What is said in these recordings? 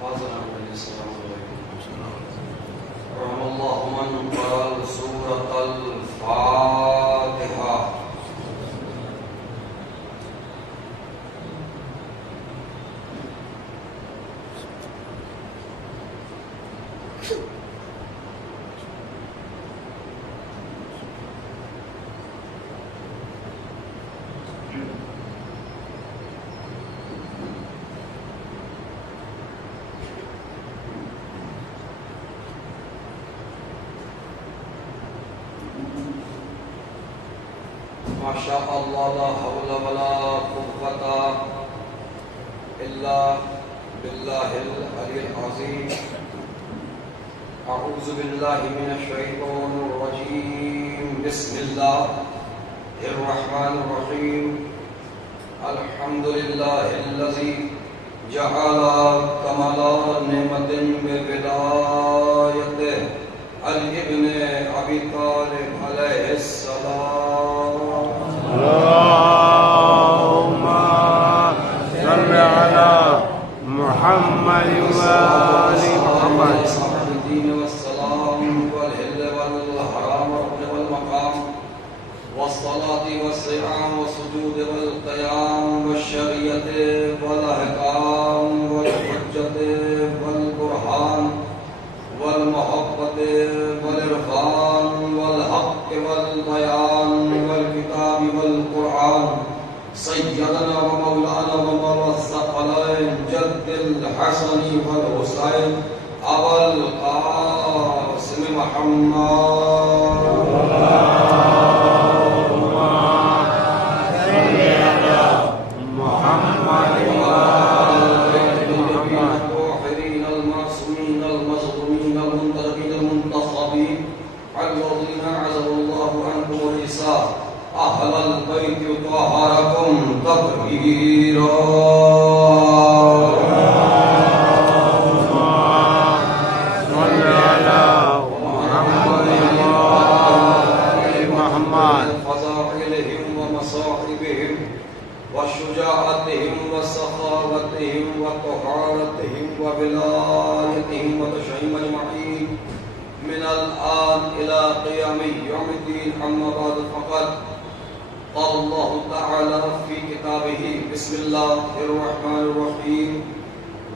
السلام علیکم رحم اللہ من قرأ سورۃ الفاتحہ. ما شاء اللہ لا حول ولا قوة الا باللہ العلی العظیم. اعوذ باللہ من الشیطان الرجیم. بسم اللہ الرحمن الرحیم. الحمد للہ الذی جعل کمال نعمت بولایت الابن ابی طالب علیہ السلام. اللهم صل على محمد وآل محمد. الدين والسلام والهل والحرام والمقام والصلاة والصيام والسجود والقيام والشريعة والأحكام والحجة والبرهان والمحبة والعرفان والحق والبيان والكتاب والقرآن سيدنا ومولانا ومولى الثقلين جد الحسن والحسين أبا القاسم محمد. أهل البيت طهركم تطهيرا. صل على محمد وآل محمد. فضائلهم ومصاحبهم وشجاعتهم وسخاوتهم وطهارتهم وولايتهم وتشعيم أجمعين من الآن إلى قيام يوم الدين. أما بعد فقد قال الله تعالى في كتابه بسم الله الرحمن الرحيم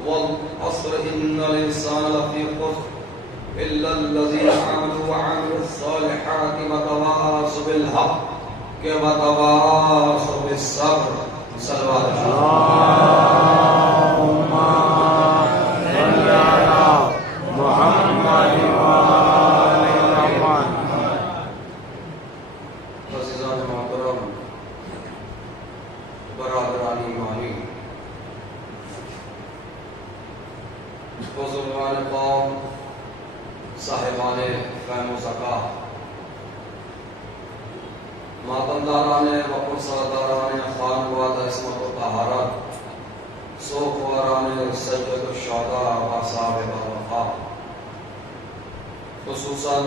والعصر إن الإنسان لفي خسر إلا الذين آمنوا وعملوا الصالحات وتواصوا بالحق وتواصوا بالصبر. صلوات اللهم صل على محمد وآل محمد. عزیزان محترم، برادران ایمانی، بزرگان قوم، صاحبان فہم و ذکا، ماتمداران وقت سرداران خانواد عصمت و طہارت، سوکواران سجدۃ الشہداء و اصحاب الوفا، خصوصاً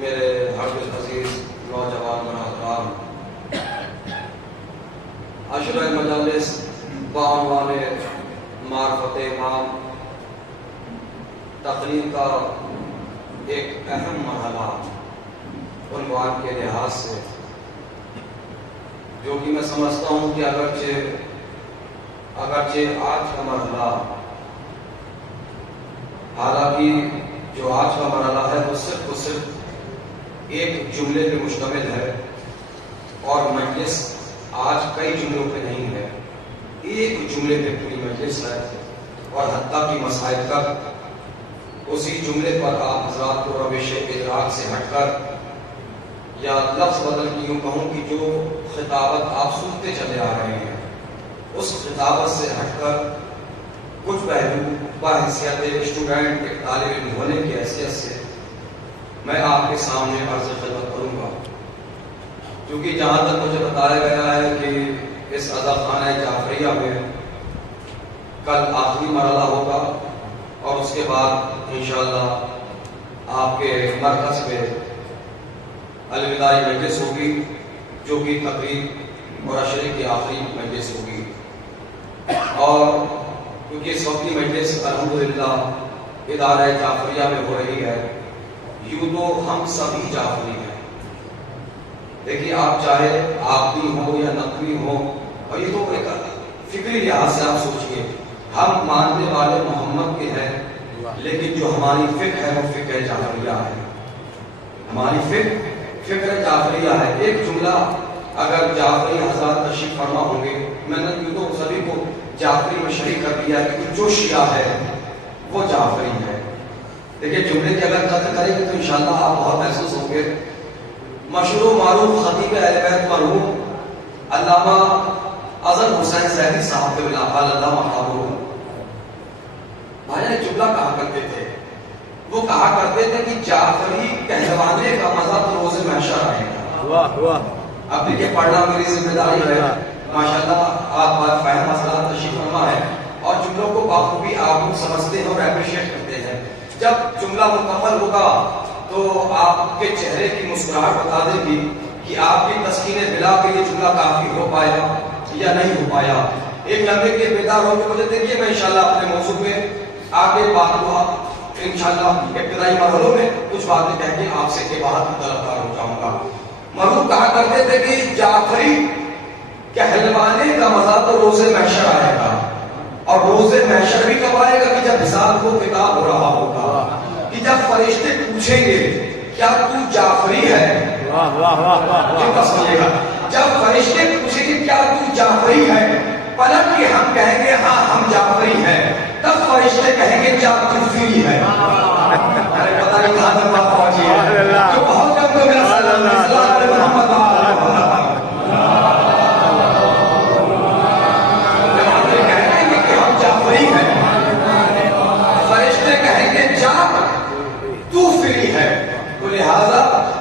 میرے حرب عزیز نوجوان برادران، عشرہ مجالس بعنوان معرفت امام تقریر کا ایک اہم مرحلہ عنوان کے لحاظ سے، جو کہ میں سمجھتا ہوں کہ اگرچہ آج کا مرحلہ، حالانکہ جو آج کا مرحلہ ہے وہ صرف ایک جملے پہ مشتمل ہے، اور مجلس آج کئی جملوں پہ نہیں ہے، ایک جملے پہ پوری مجلس ہے، اور حتیٰ کی مسائل تک اسی جملے پر آپ حضرات کو روش ادراک سے ہٹ کر، یا لفظ بدل کے یوں کہوں کہ جو خطابت آپ سنتے چلے آ رہے ہیں اس خطابت سے ہٹ کر کچھ پہلو بحیثیت اسٹوڈنٹ، ایک طالب علم ہونے کی حیثیت سے میں آپ کے سامنے عرض خدمت کروں گا. کیونکہ جہاں تک مجھے بتایا گیا ہے کہ اس عزا خانہ جعفریہ میں کل آخری مرحلہ ہوگا، اور اس کے بعد انشاءاللہ آپ کے مرکز پہ الوداعی مجلس ہوگی، جو کہ تقریب اور عشرے کی آخری مجلس ہوگی. اور کیونکہ اس وقت کی مجلس الحمدللہ ادارہ جعفریہ میں ہو رہی ہے. یوں تو ہم سبھی جعفری ہیں. دیکھیے آپ چاہے آبدی ہو یا نقوی ہو, اور یہ تو ایک فکری لحاظ سے آپ سوچئے, ہم ماننے والے محمد کے ہیں, لیکن جو ہماری فکر ہے وہ فکر جعفریہ ہے. ہماری فکر جعفریہ ہے. ایک جملہ اگر جعفری حضرات تشریف فرما ہوں گے, میں نے یوں تو سبھی کو جعفری میں شریک کر دیا کہ جو شیعہ ہے وہ جعفری ہے. دیکھیے جملے کی اگر قدر کریں گے تو انشاءاللہ آپ بہت محسوس ہوں گے. مشہور و معروف خطیب اہل بیت مرحوم علامہ اظہر حسین زیدی صاحب کے اللہ محابو بھائی ایک جملہ کہا کرتے تھے. وہ کہا کرتے تھے کہ جعفری کہلوانے کا مزہ تو روز محشر آئے گا. واہ واہ. اب دیکھیے پڑھنا میری ذمہ داری ہے. ماشاءاللہ آپ فہم مسئلہ تشریف فرما ہے اور جملوں کو بخوبی آپ لوگ سمجھتے ہیں اور اپریشیٹ کرتے ہیں. جب جملہ مکمل ہوگا تو آپ کے چہرے کی مسکراہٹ بتا دے گی کہ آپ کی تسکین بلا کے یہ جملہ کافی ہو پایا یا نہیں ہو پایا. ایک لمحے کے بیدار ہو کے مجھے دیکھیے میں انشاءاللہ اپنے موضوع میں آگے بات ہوا انشاءاللہ ابتدائی مرحلوں میں کچھ باتیں کہہ کے آپ سے کے بعد طلبکار ہو جاؤں گا. مرحوم کہا کرتے تھے کہ جعفری کہلوانے کا مزہ تو روز محشر آئے گا, اور روز محشر بھی کب آئے گا کہ جب حساب کو کتاب ہو رہا ہوگا, کہ جب فرشتے پوچھیں گے کیا تو جعفری ہے. واہ واہ واہ واہ. سمجھے گا, جب فرشتے پوچھیں گے کیا تو جعفری ہے, پلٹ کے ہم کہیں گے ہاں ہم جعفری ہیں, تب فرشتے کہیں گے کیا تو فری ہے. ارے پتہ نہیں کہاں تک بات پہنچی ہے, جو بہت کم کو میرا سلام علیہ محمد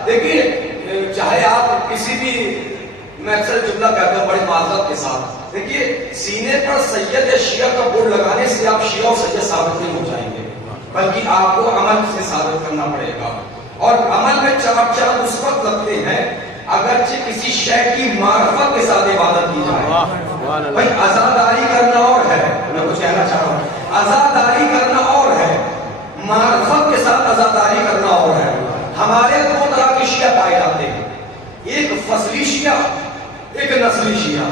دیکھیے. چاہے آپ کسی بھی, میں اکثر جملہ کہتا ہوں بڑی معذرت کے ساتھ, دیکھیے سینے پر سید یا شیعہ کا بورڈ لگانے سے آپ شیعہ اور سید ثابت نہیں ہو جائیں گے, بلکہ آپ کو عمل سے ثابت کرنا پڑے گا. اور عمل میں چار اس وقت لگتے ہیں اگرچہ کسی شے کی معرفت کے ساتھ عبادت کی جائے. بھائی عزاداری کرنا اور ہے, میں کچھ کہنا چاہ رہا ہوں, عزاداری کرنا اور ہے, معرفت کے ساتھ عزاداری کرنا اور ہے. ہمارے دو طرح کے شیعہ پائے جاتے ہیں, ایک فصلی شیعہ ایک نسلی شیعہ.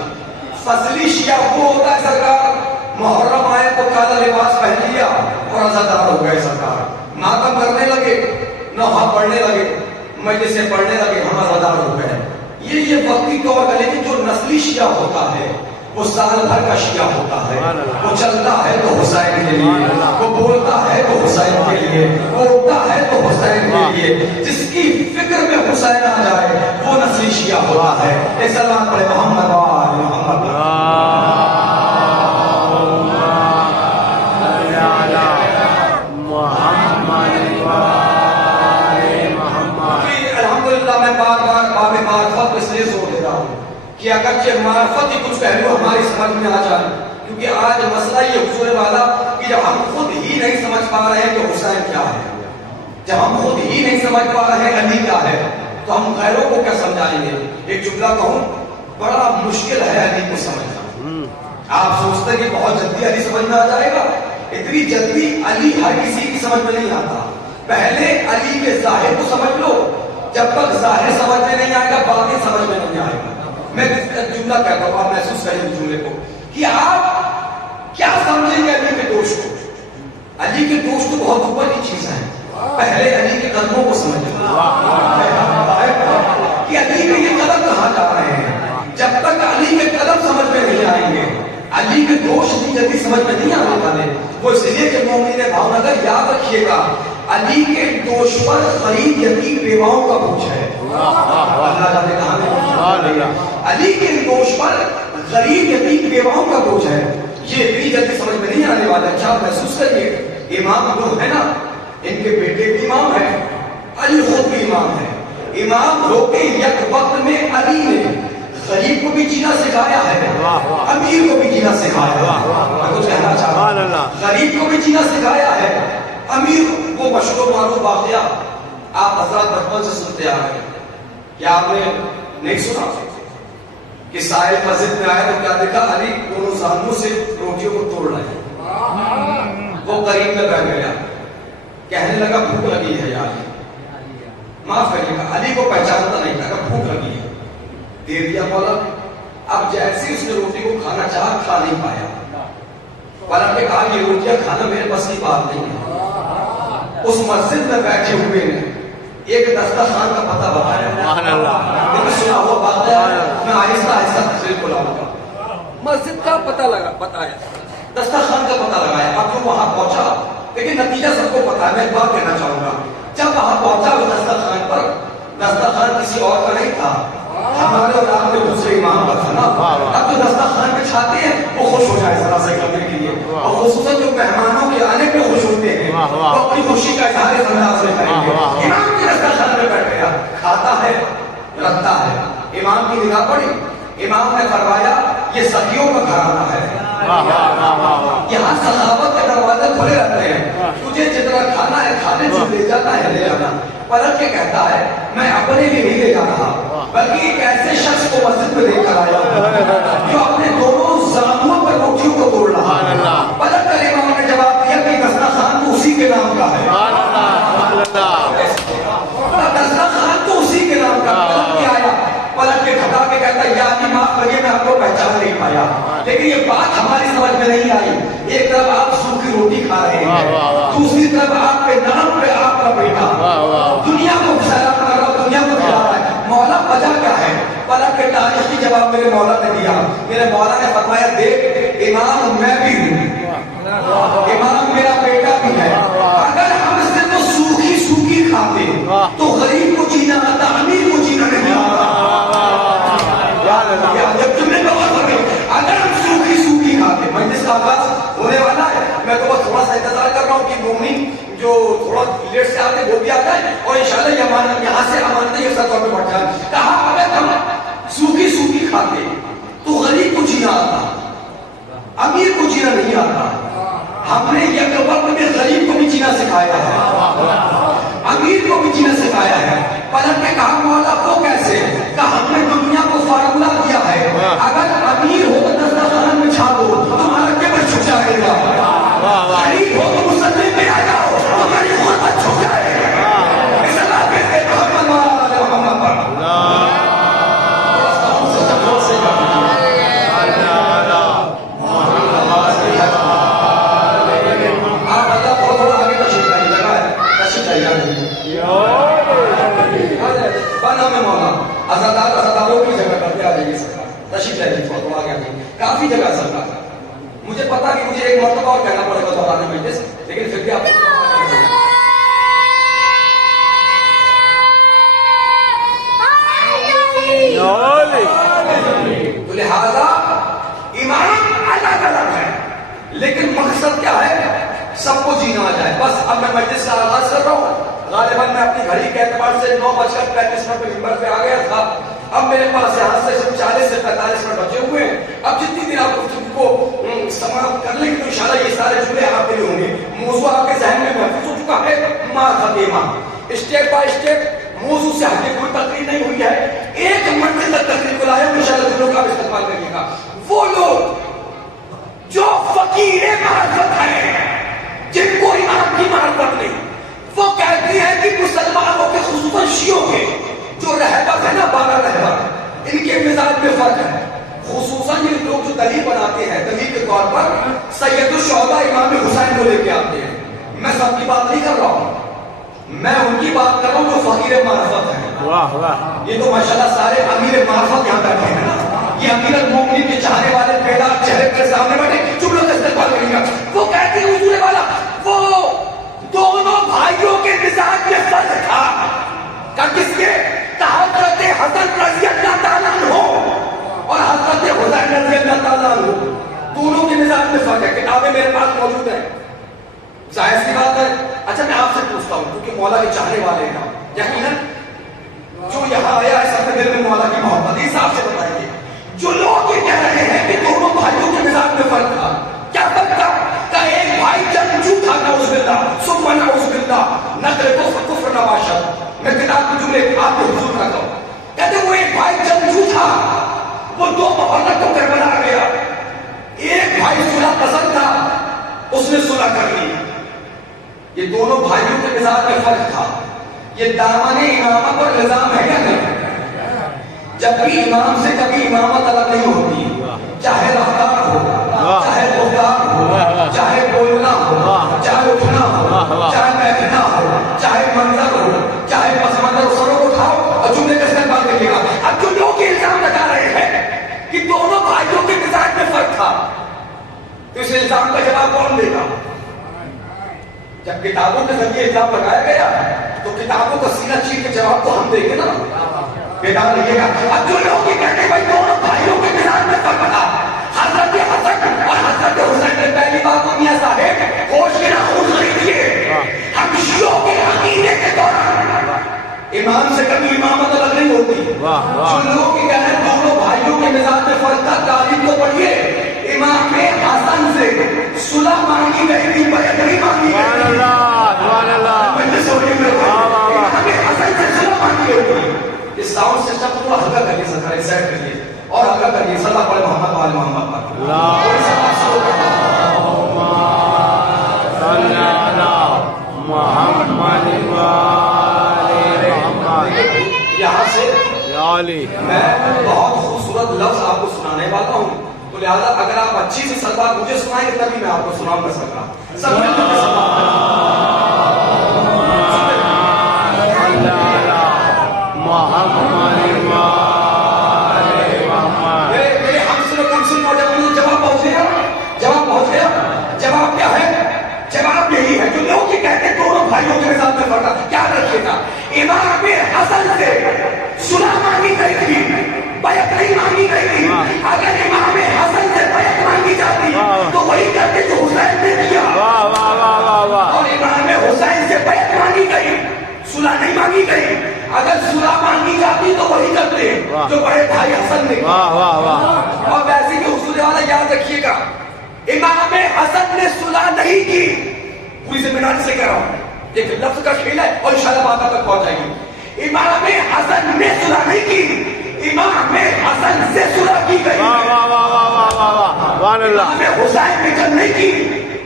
فصلی شیعہ وہ ہوتا ہے سرکار محرم آئے تو کالا لباس پہن لیا اور عزادار ہو گئے, سرکار ماتم کرنے لگے, نوحہ پڑھنے لگے, مجلس سے پڑھنے لگے, ہم عزادار ہو گئے. یہ وقتی طور پر, لیکن جو نسلی شیعہ ہوتا ہے وہ سال بھر کا شیعہ ہوتا ہے. وہ چلتا ہے تو حسین کے لیے, وہ بولتا ہے تو حسین کے لیے, وہ اٹھتا ہے تو حسین کے لیے. جس کی فکر میں حسین آ جائے وہ نسلی شیعہ ہوتا ہے. ایک سلام پڑھے محمد وآل محمد. الحمدللہ میں بار بار باب معرفت اس لیے زور دے رہا ہوں کہ اگرچہ معرفت ہی کچھ پہلو ہماری سمجھ میں آ جائے, کیونکہ آج مسئلہ یہ حصول والا کہ جب ہم خود ہی نہیں سمجھ پا رہے ہیں کہ حسین کیا ہے, جب ہم خود ہی نہیں سمجھ پا رہے ہیں علی کیا ہے, تو ہم غیروں کو کیا سمجھائیں گے. ایک جملہ کہوں, بڑا مشکل ہے علی کو سمجھنا. آپ سوچتے ہیں کہ بہت جلدی علی سمجھ میں آ جائے گا, اتنی جلدی علی ہر کسی کی سمجھ میں نہیں آتا. پہلے علی کے ظاہر کو سمجھ لو, جب تک ظاہر سمجھ میں نہیں آئے گا باقی سمجھ میں نہیں آئے گا. میں جملہ کہتا ہوں, آپ محسوس کریں گے جملے کو, کہ آپ کیا سمجھیں گے علی کے دوست کو. علی کے دوست تو بہت اوپر کی چیز ہے. پہلے علی کے قدموں کو سمجھیں کہ علی کے یہ قدم کہاں جا رہے ہیں. جب تک علی کے قدم سمجھ میں نہیں آئیں گے, علی کے دوست بھی جلدی سمجھ میں نہیں آنے والے. وہ اس لیے کہ مومنین بھاونگر یاد رکھیے گا, علی کے دوش پر غریب یتیم بیواؤں کا بوجھ ہے. اللہ جانے کہاں, علی کے دوش پر غریب یتیم بیواؤں کا بوجھ ہے. یہ بھی جلدی سمجھ میں نہیں آنے والا. اچھا محسوس کریے, امام جو ہے نا, ان کے بیٹے بھی امام ہیں, علی خود بھی امام ہے. امام ہو کے یک وقت میں علی نے غریب کو بھی جینا سکھایا ہے, امیر کو بھی جینا سکھایا ہے. میں کچھ کہنا چاہتا ہوں, غریب کو بھی جینا سکھایا ہے, امیر. وہ مشہور و معروف واقعہ آپ حضرات بچپن سے سنتے آ رہے ہیں, کیا آپ نے نہیں سنا کہ سائل مسجد میں آئے تو کیا دیکھا, علی دونوں سامنوں سے روٹیوں کو توڑ رہے ہیں. وہ قریب میں بیٹھ گیا, کہنے لگا بھوک لگی ہے یار, معاف کریے گا, علی کو پہچانتا نہیں تھا کہ بھوک لگی ہے, دے دیا مولا. اب جیسے اس نے روٹی کو کھانا چاہا, کھا نہیں پایا. پلٹ کے کہا یہ روٹیاں کھانا میرے بس کی بات نہیں ہے. اس مسجد میں بیٹھے ہوئے نے ایک دسترخوان کا پتہ بتایا. لیکن سنا ہوا بات ہے, میں آہستہ آہستہ تفصیل کو لاؤں گا. مسجد کا پتہ لگا, بتایا, دسترخوان کا پتہ لگایا. اب جو وہاں پہنچا, لیکن نتیجہ سب کو پتا ہے. میں ایک بات کہنا چاہوں گا, جب وہاں پہنچا وہ دسترخوان پر, دسترخوان کسی اور کا نہیں تھا, ہمارے اور آپ کے دوسرے امام کا تھا نا. اب جو دسترخوان پہ چھاتے ہیں وہ خوش ہو جائے ذرا سے کرنے کے لیے, اور خصوصاً جو مہمانوں کے آنے پہ خوش ہوتے ہیں وہ اپنی خوشی کا اظہار اس انداز میں کریں گے. امام کے دسترخوان پہ بیٹھ گیا, کھاتا ہے, رکھتا ہے. امام کی نگاہ پڑی, امام نے فرمایا یہ سخیوں کا گھرانہ ہے, یہاں سخاوت کے دروازے کھلے رہتے ہیں, تجھے جتنا کھانا ہے کھانے, جو لے جانا ہے لے جانا. پلٹ کے کہتا ہے میں اپنے لیے نہیں لے جا رہا, بلکہ ایک ایسے شخص کو مسجد میں لے کر آیا جو اپنے دونوں زانوؤں پر روٹیوں کو توڑ رہا ہے. پلٹ کر امام نے جواب دیا کہ دسترخوان تو اسی کے نام کا ہے, دسترخوان تو اسی کے نام کا. پلٹ کے آیا, پلٹ کے کھٹا کے کہتا ہے یا علی معاف کریے میں آپ کو پہچان نہیں پایا, لیکن یہ بات ہماری سمجھ میں نہیں آئی. ایک طرف آپ سوکھی روٹی کھا رہے ہیں, دوسری طرف آپ کے نام پہ آپ کا بیٹا دنیا کو سیراب کر رہا, دنیا کو کھلا رہا ہے. مولا وجہ کیا ہے؟ پلٹ کے تاریخی جواب میرے مولا نے دیا. میرے مولا نے فرمایا دیکھ امام میں بھی ہوں, امام میرا بیٹا بھی ہے. اگر ہم سے تو سوکھی سوکھی کھاتے تو غریب کو جینا آتا, امیر کو جینا نہیں آتا. جب تم نے اگر ہم سوکھی سوکھی کھاتے, مجلس کا آغاز ہونے والا ہے, میں تو بس تھوڑا سا انتظار کر رہا ہوں کہ مومن جو تھوڑا لیٹ سے آتے وہ بھی آتا ہے, اور انشاءاللہ یہاں سے امانتیں یہ سطح پہ بڑھ جائیں. کہا اگر ہم سوکھی سوکھی کھاتے تو غریب کو جینا آتا, امیر کو جینا نہیں آتا. ہم نے یہ وقت میں غریب کو بھی جینا سکھایا ہے, امیر کو بھی جینا سکھایا ہے. پلٹ کے کہا مولا وہ کیسے؟ کہ ہم نے دنیا کو فارمولہ دیا ہے, اگر امیر ہو تو دسترخوان میں چھا دو, تمہارا کیبل چھپ جائے گا. غریب ہو تو مسلم میں آ جاؤ, تمہاری غربت چھپ جائے گا. اس اللہ کے محمد والا محمد پر کافی جگہ سرکار. مجھے پتا کہ مجھے ایک مرتبہ اور کہنا پڑے گا دوران مجلس, لیکن پھر بھی آپ تو لہذا ایمان الگ الگ ہے, لیکن مقصد کیا ہے؟ سب کو جینا آ جائے. بس اب میں مجلس کا آغاز کر رہا ہوں. غالباً میں اپنی گھڑی کے اعتبار سے 9:35 پہ ممبر پہ آ گیا تھا. اب میرے پاس یہاں سے 40 سے 45 منٹ بچے ہوئے ہیں. اب جتنی دیر آپ کو سماعت کر لیں گے تو انشاءاللہ یہ سارے جملے آپ کے لیے ہوں گے. موضوع آپ کے ذہن میں محفوظ ہو چکا ہے, معرفت ایمان. اسٹیپ بائی اسٹیپ موضوع سے ہٹے کوئی تقریر نہیں ہوئی ہے. ایک منزل تک تقریر کو لایا ہوں, انشاءاللہ دلوں کا آپ استقبال کریے گا. وہ لوگ جو فقیر معرفت ہیں, جن کو ایمان کی معرفت نہیں, وہ کہتی ہیں کہ مسلمانوں کے خصوصاً شیعوں کے جو رہبر ہے نا, 12 رہبر, ان کے مزاج میں فرق ہے. خصوصاً یہ لوگ جو دلیل بناتے ہیں, دلیل کے طور پر سید الشہداء امام حسین کو لے کے آتے ہیں. میں سب کی بات نہیں کر رہا ہوں, میں ان کی بات کر رہا ہوں جو فقیر معرفت ہیں. یہ تو ماشاءاللہ سارے امیر معرفت یہاں بیٹھے ہیں نا. یہ امیر المومنین کے چاہنے والے بیدار چہرے کے سامنے بیٹھے جو لوگ استقبال کریں گے. وہ کہتے ہیں حضور والا وہ دونوں بھائیوں کے مزاج میں فرق تھا. کس کے؟ حضرت حسن رضی اللہ تعالیٰ عنہ اور حضرت حسین رضی اللہ تعالیٰ عنہ, دونوں کے مزاج میں فرق ہے. کتابیں میرے پاس موجود ہیں, ظاہر سی بات ہے. اچھا میں آپ سے پوچھتا ہوں, کیونکہ مولا کے چاہنے والے ہیں, یقیناً جو یہاں آیا ہے سب کے دل میں مولا کی محبت, اس حساب سے بتائیے. جو لوگ یہ کہہ رہے ہیں کہ دونوں بھائیوں کے مزاج میں فرق تھا, کیا فرق تھا؟ کہ ایک بھائی جنگجو تھا, نعوذ باللہ ثم نعوذ باللہ, نقل کفر نباشر. میں کتاب کے جملے آپ کے حضور رکھتا ہوں. کہتے وہ ایک بھائی جنگجو تھا, وہ 2 محرم کو کربلا گیا. ایک بھائی صلح پسند تھا, اس نے صلح کر لی. یہ دونوں بھائیوں کے مزاج میں فرق تھا. یہ دامن امامت اور نظام ہے یا نہیں؟ جب بھی امام سے کبھی امامت الگ نہیں ہوتی، چاہے رفتار ہو، چاہے گفتار ہو، چاہے بولنا ہو، چاہے اٹھنا ہو، چاہے بیٹھنا ہو، چاہے منظر ہو، چاہے پس منظر ہو، سروں کو اٹھاؤ اور جملے کا استعمال کریے گا. اب جو لوگ الزام لگا رہے ہیں کہ دونوں بھائیوں کے مزاج میں فرق تھا، تو اس الزام کا جواب کون دے گا؟ جب کتابوں کے ذریعے الزام لگایا گیا تو کتابوں کا سینہ چیر کے جواب تو ہم دیں گے نا. بیدار رہیے گا. اب جو لوگ یہ کہتے ہیں بھائی دونوں بھائیوں کے مزاج میں فرق تھا، حضرت حسن اور حضرت حسین نے پہلی بات تو میاں صاحب ہوش کے ناخن خریدیے. ہم شیعوں کے عقیدے کے دوران امام سے کبھی امامت الگ نہیں ہوتی. جو لوگ یہ کہتے ہیں دونوں بھائیوں کے مزاج میں فرق تھا، تعلیم تو پڑھیے. امام حسن سے صلح مانگی گئی تھی، بیعت نہیں مانگی گئی تھی. امام حسن سے صلح مانگی گئی تھی. اس ساؤنڈ سسٹم کو تھوڑا ہلکا کریے سرکار، سیٹ کریے اور ہلکا کریے. صلی اللہ علیہ محمد وآل محمد یہاں سے میں بہت خوبصورت لفظ آپ کو سنانے والا ہوں، تو لہٰذا اگر آپ اچھی سی سلوات مجھے سنائیں گے تبھی میں آپ کو سناؤں گا. سب مل کر میرے ہم سنو کم سن نوجوان جواب پہنچ گیا. جواب پہنچ گیا. جواب کیا ہے؟ جواب یہی ہے جو لوگ یہ کہتے ہیں دونوں بھائیوں کے مزاج میں فرق تھا. کیا رکھیے گا، امام حسن سے صلح مانگی گئی تھی، بیعت نہیں مانگی گئی تھی. اگر امام حسن سے بیعت مانگی جاتی تو وہی کرتے جو حسین نے کیا. اور امام حسین سے بیعت مانگی گئی، صلح نہیں مانگی گئی. اگر صلح مانگی جاتی تو وہی کرتے جو بڑے بھائی حسن نے کیا. اور ویسے بھی اصول والا یاد رکھیے گا، امام حسن نے صلح نہیں کی. پوری ذمہ داری سے کہہ رہا ہوں، ایک لفظ کا کھیل ہے اور انشاءاللہ بات تک پہنچ جائے گی. امام حسن نے صلح نہیں کی، امام حسن سے صلح کی گئی. امام حسین نے جنگ نہیں کی،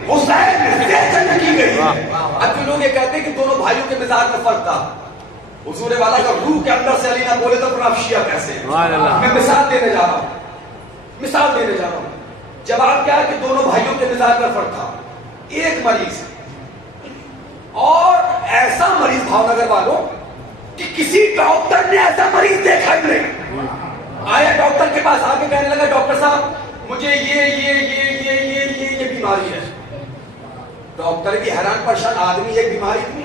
حسین سے جنگ کی گئی. اب جو لوگ یہ کہتے ہیں کہ دونوں بھائیوں کے مزاج میں فرق تھا، حضور والا کا روح کے اندر سے علی نہ بولے تو آپ شیعہ کیسے ہیں؟ میں مثال دینے جا رہا ہوں، مثال دینے جا رہا ہوں. جواب کیا ہے کہ دونوں بھائیوں کے مزاج میں فرق تھا. ایک مریض اور ایسا مریض بھاؤ نگر والوں کہ کسی ڈاکٹر نے ایسا مریض دیکھا ہی نہیں. آیا ڈاکٹر کے پاس آ کے کہنے لگا ڈاکٹر صاحب مجھے یہ بیماری ہے. ڈاکٹر بھی حیران پریشان، آدمی ایک بیماری تھی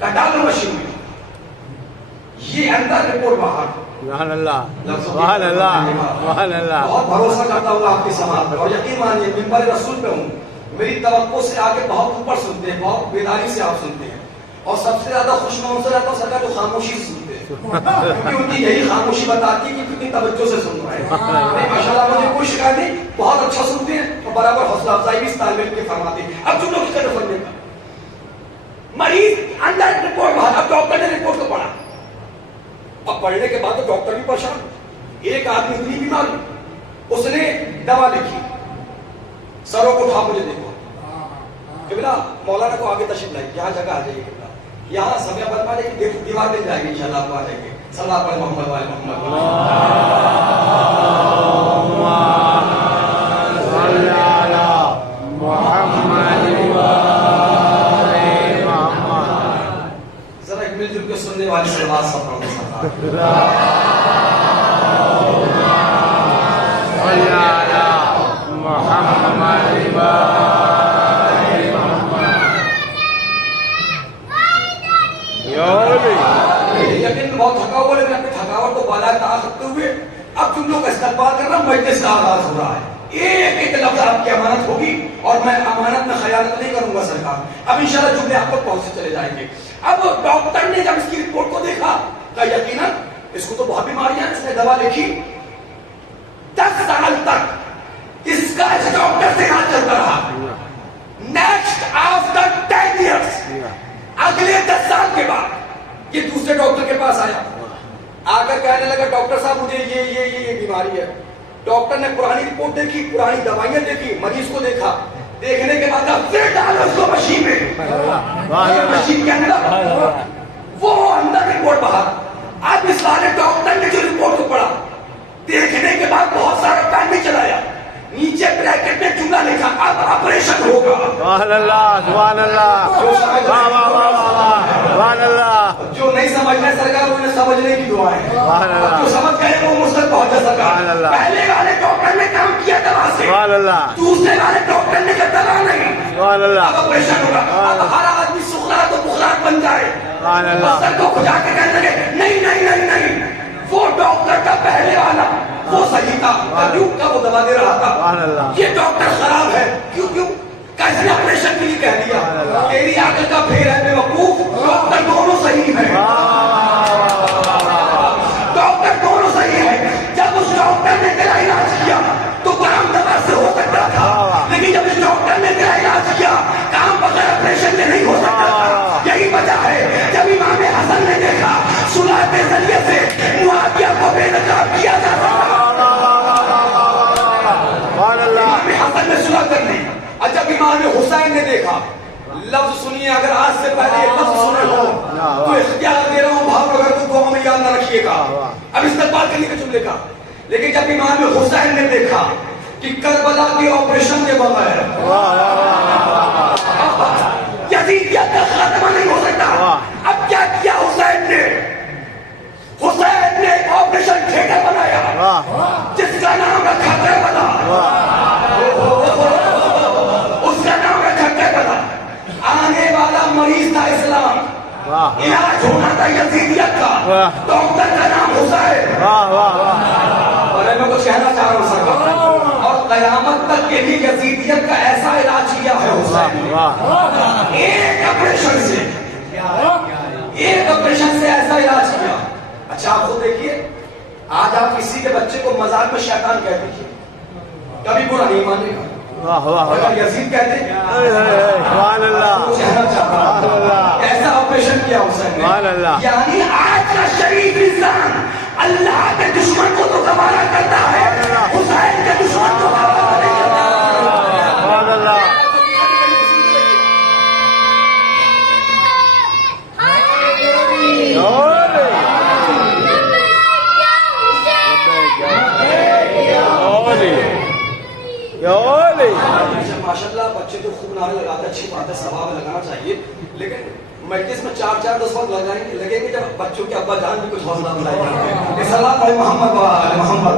ڈال دو مشین میں، یہ اندر رپورٹ باہر. بہت بھروسہ کرتا ہوں آپ کی سماعت پہ اور یقین مانیے منبر رسول پہ ہوں. میری توقع سے آگے بہت اوپر سنتے ہیں، بہت بیداری سے آپ سنتے ہیں اور سب سے زیادہ خوش میں ان سے رہتا ہوں سرکار جو خاموشی سے سنتے ہیں، کیونکہ ان کی یہی خاموشی بتاتی ہے کہ کتنی توجہ سے سن رہے ہیں. ماشاءاللہ مجھے کوئی شکایت نہیں، بہت اچھا سنتے ہیں اور برابر حوصلہ افزائی بھی اس طالب علم کی فرماتے ہیں. اب جو لوگ کرنے فرمے کا مریض اندر رپورٹ باہر. اب ڈاکٹر نے رپورٹ کو پڑھا، اب پڑھنے کے بعد تو ڈاکٹر بھی پریشان. ایک آدمی اتنی بیماری، اس نے دوا لکھی، سروں کو اٹھا مجھے دیکھو قبلہ مولانا کو آگے تشریف لائیے، یہاں جگہ آ جائیے قبلہ، یہاں سمے برپا لے کے دیوار مل جائے گی انشاءاللہ. آپ آ جائیں گے. صلی اللہ علیہ محمد وآل محمد. ذرا ایک مل جل کے سننے والی سے بات سب پڑھنے لیکن بہت تھکا ہوا، لیکن اپنی تھکاوٹ کو بالا تاخت رکھتے ہوئے اب تم لوگ استقبال کر رہا ہوں، مجلس کا آغاز ہو رہا ہے. ایک ایک لفظ آپ کی امانت ہوگی اور میں امانت میں خیانت نہیں کروں گا سرکار. اب انشاءاللہ جملے آپ کو پہنچتے چلے جائیں گے. اب ڈاکٹر نے جب اس کی رپورٹ کو دیکھا کہ یقیناً اس کو تو بہت بیماریاں، اس نے دوا لکھی. 10 سال تک اس کا اس ڈاکٹر سے علاج چلتا رہا. نیکسٹ آفٹر 10 ایئرس، اگلے 10 سال کے بعد یہ دوسرے ڈاکٹر کے پاس آیا، آ کر کہنے لگا ڈاکٹر صاحب مجھے یہ بیماری ہے. ڈاکٹر نے پرانی رپورٹ دیکھی، پرانی دوائیاں دیکھی، مریض کو دیکھا. دیکھنے کے بعد پھر ڈالو اس کو مشین میں. مشین کے اندر وہ اندر رپورٹ باہر. اب اس والے ڈاکٹر نے جو رپورٹ کو پڑھا, دیکھنے کے بعد بہت سارا پین بھی چلایا, نیچے بریکٹ میں جملہ لکھا اب آپریشن ہوگا. سبحان اللہ, سبحان اللہ, سبحان اللہ. جو نہیں سمجھنا سرکار انہیں سمجھنے کی دعا ہے, جو سمجھ گئے وہ مجھ تک پہنچا سرکار. پہلے والے ڈاکٹر نے کام کیا دوا سے, دوسرے والے ڈاکٹر نے کیا دوا نہیں. اب آپریشن ہوگا. اب ہر آدمی سخرات و بخرات بن جائے, بستر کو کھجا کے کہنے لگے نہیں نہیں نہیں نہیں, وہ ڈاکٹر کا پہلے والا وہ صحیح تھا, کلوک کا وہ دوا دے رہا تھا. یہ ڈاکٹر خراب ہے. کیوں کیوں کیسے آپریشن کے لیے کہہ دیا. تیری عقل کا پھیر ہے بے وقوف, ڈاکٹر دونوں صحیح ہیں, ڈاکٹر دونوں صحیح ہیں. جب اس ڈاکٹر نے تیرا علاج کیا تو کام دوا سے ہو سکتا تھا, لیکن جب اس ڈاکٹر نے تیرا علاج کیا کام بغیر آپریشن کے نہیں ہو سکتا تھا. یہی وجہ ہے جب امام حسن نے دیکھا صلح کے ذریعے سے معاویہ کو بے نقاب کیا جا سکتا, امام حسن نے صلح کر لی. اور جب امام حسین نے دیکھا, لفظ سنیے, اگر آج سے پہلے یہ لفظ سنے ہو تو اختیار دے رہا ہوں بھاؤ اگر تو دعا میں یاد نہ رکھیے گا, اب استقبال کرنے کے جملے کا. لیکن جب امام حسین نے دیکھا کہ کربلا کے آپریشن کے بغیر یزیدیت کا خاتمہ نہیں ہو سکتا, اب کیا کیا حسین نے؟ حسین نے ایک آپریشن تھیٹر بنایا جس کا نام رکھا کربلا. اس کا نام رکھا کربلا. آنے والا مریض تھا اسلام, علاج ہونا تھا یزیدیت کا, ڈاکٹر کا نام حسین. اور میں کچھ کہنا چاہ رہا ہوں سرکار, اور قیامت تک کے لیے یزیدیت کا ایسا علاج کیا ہے حسین. ایک آپریشن سے, ایک آپریشن سے ایسا علاج کیا. اچھا آپ خود دیکھیے, آج آپ کسی کے بچے کو مزاق میں شیطان کہہ دیجیے, کبھی برا نہیں مانے گا. اگر یزید کہتے ایسا آپریشن کیا حسین نے, یعنی آج کا شریف انسان اللہ کے دشمن کو تو گوارا کرتا ہے, حسین کے دشمن کو گوارا نہیں کرتا. ماشاء اللہ بچے تو خوب نعرے لگاتے, اچھی بات ہے, ثواب لگانا چاہیے, لیکن مجلس میں 4-4-10 وقت لگیں گے جب بچوں کے ابا جان بھی کچھ حوصلہ بلائیں گے. صلاۃ علی محمد و آل محمد.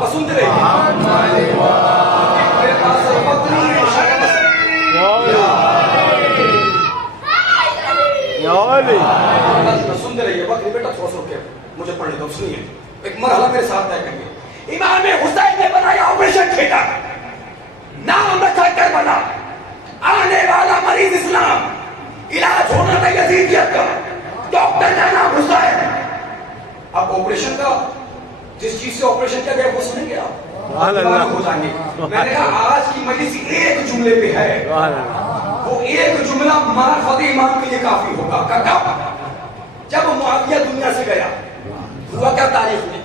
پسند رہی میرے پاس وقت نہیں ہے, سنتے رہیے. وقت نہیں بیٹا, تھوڑا سا رکے, مجھے پڑھ لیتا ہوں, سنیے ایک مرحلہ میرے ساتھ طے کریں گے. امام حسین نے بنایا آپریشن تھیٹر, نام رکھا کربلا. آنے والا مریض اسلام, علاج ہونا تھا یزیدیت کا, ڈاکٹر کا نام حسین. اب آپریشن کا جس چیز سے آپریشن کیا گیا وہ سنیں گے آپ, ہو جائیں گے. میں نے کہا آج کی مجلس ایک جملے پہ ہے, وہ ایک جملہ معرفت ایمان کے لیے کافی ہوگا. جب معاویہ دنیا سے گیا, ہوا کیا تاریخ میں,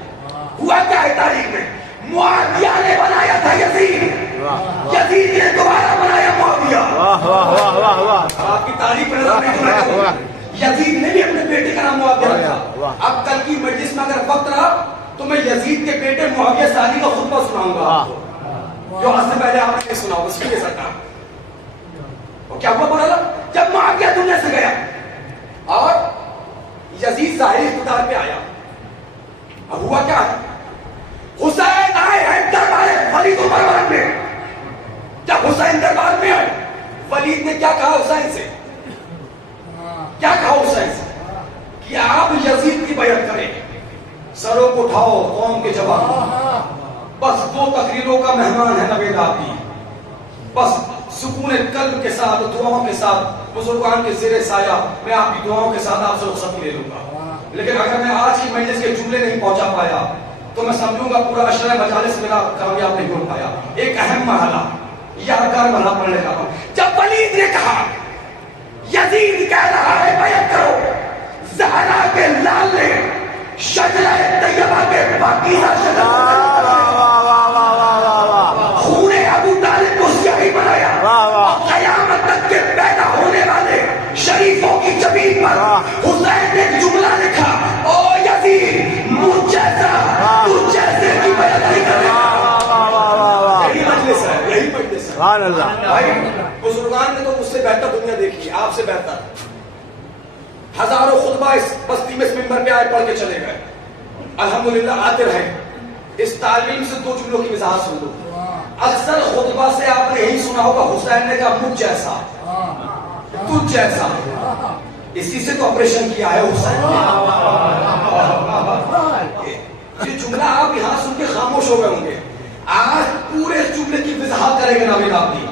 ہوا کیا ہے تاریخ میں, معاویہ نے بنایا تھا یزید, یزید نے دوبارہ بنایا معاویہ. آپ کی تعریف پر نظر نہیں رکھا, یزید نے بھی اپنے بیٹے کا نام معاویہ رکھا. اب کل کی مجلس میں اگر وقت رہا تو میں یزید کے بیٹے معاویہ ثانی کا خطبہ سناؤں گا آپ کو, جو آج سے پہلے آپ نے سنا ہوگا. سنیے سرکار, اور کیا ہوا بولا جب معاویہ دنیا سے گیا اور یزید ظاہری اقتدار پہ آیا. اب ہوا کیا ہے, حسین آئے ہیں دربار ولید و مروان میں. جب حسین دربار میں آئے, ولید نے کیا کہا حسین سے, کیا کہا حسین سے کہ آپ یزید کی بیعت کریں, سروں کو اٹھاؤ قوم کے جوان, بس 2 تقریروں کا مہمان ہے نوید آپ کی, بس سکون قلب کے ساتھ دعاؤں کے ساتھ بزرگان کے زیر سایہ میں آپ کی دعاؤں کے ساتھ آپ سے رخصت لے لوں گا. لیکن اگر میں آج کی مجلس کے جملے نہیں پہنچا پایا تو میں سمجھوں گا پورا عشرہ مجالس میرا کامیاب نہیں ہو پایا. ایک اہم مرحلہ, یادگار مرحلہ پڑھنے جا رہا ہوں. جب ولید نے کہا یزید کہہ رہا ہے بیعت کرو, زہرا کے لال نے شجرہ طیبہ کے پاکیزہ شجر سبحان اللہ. بھائی بزرگان نے تو مجھ سے بہتر دنیا دیکھی، آپ سے بہتر. ہزاروں خطبہ اس بستی میں اس منبر پہ آئے پڑھ کے چلے گئے. الحمدللہ آتے رہے. اس تعلیم سے دو جملوں کی وضاحت سن لو. اکثر خطبہ سے آپ نے یہی سنا ہوگا حسین نے کہا مجھ جیسا، تجھ جیسا. اسی سے تو آپریشن کیا ہے حسین نے. یہ جملہ آپ یہاں سن کے خاموش ہو گئے ہوں گے. آج پورے جملے کی وضاحت کرے گا ناوید آبادی.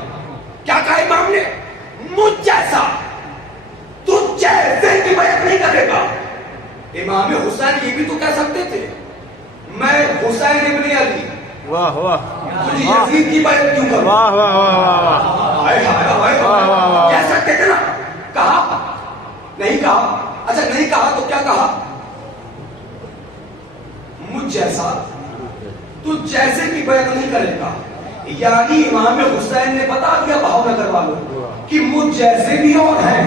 کیا کہا امام نے؟ مجھ جیسا، تجھ جیسے کی بیعت نہیں کرے گا. امام حسین یہ بھی تو کہہ سکتے تھے میں حسین ابن علی، واہ واہ تجھے یزید کی بیعت کیوں کروں؟ واہ واہ واہ واہ. کہہ سکتے تھے نا. کہا نہیں کہا. اچھا نہیں کہا تو کیا کہا؟ مجھ جیسا تو جیسے کی بیعت نہیں کرے گا. یعنی امام حسین نے بتا دیا بھاؤ نگر والوں کہ مجھ جیسے بھی اور ہیں،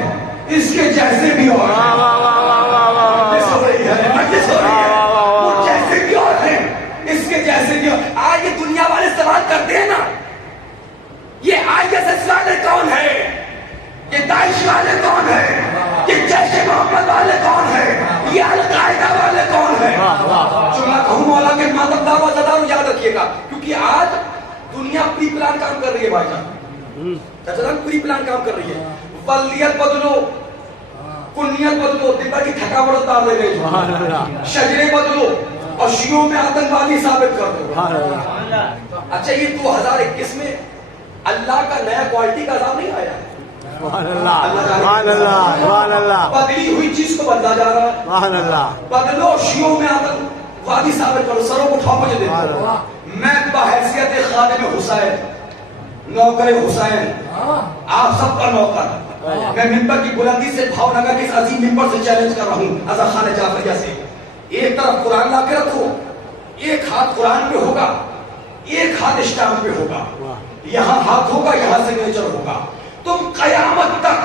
اس کے جیسے بھی اور ہیں. مجلس ہو رہی ہے، مجلس ہو رہی ہے. مجھ جیسے بھی اور ہیں، اس کے جیسے بھی اور. آج یہ دنیا والے سوال کرتے ہیں نا، یہ ISS والے کون ہے، یہ داعش والے کون ہے، یہ جیش محمد والے کون ہے، یہ القاعدہ والے کون ہے. جو میں کہوں مولا کے ماتم دعویٰ زدہ یاد رکھیے گا، کیونکہ آج دنیا پری پلان کام کر رہی ہے. بھائی جان چاچا جان پری پلان کام کر رہی ہے. ولیت بدلو، کنیت بدلو، دبا کی تھکاوٹ اتار دے گئے، شجرے بدلو اور شیعوں میں آتنکوادی ثابت کر دو. اچھا یہ 2021 میں اللہ کا نیا کوالٹی کا عذاب نہیں آیا. سبحان اللہ سبحان اللہ سبحان اللہ. بدلی ہوئی چیز کو بدلا جا رہا ہے. سبحان اللہ. بدلو شیعوں میں آتنکوادی ثابت کرو، سروں کو اٹھاؤ مجھے دے دو. میں بحیثیت خادم حسین، نوکر حسین، آپ سب کا نوکر، میں منبر کی بلندی سے بھاؤ نگر کے اس عظیم منبر سے چیلنج کر رہا ہوں اظہر خان جعفریہ سے. ایک طرف قرآن لا کے رکھو، ایک ہاتھ قرآن پہ ہوگا، ایک ہاتھ اسٹامپ پہ ہوگا. یہاں ہاتھ ہوگا، یہاں سگنیچر ہوگا. تم قیامت تک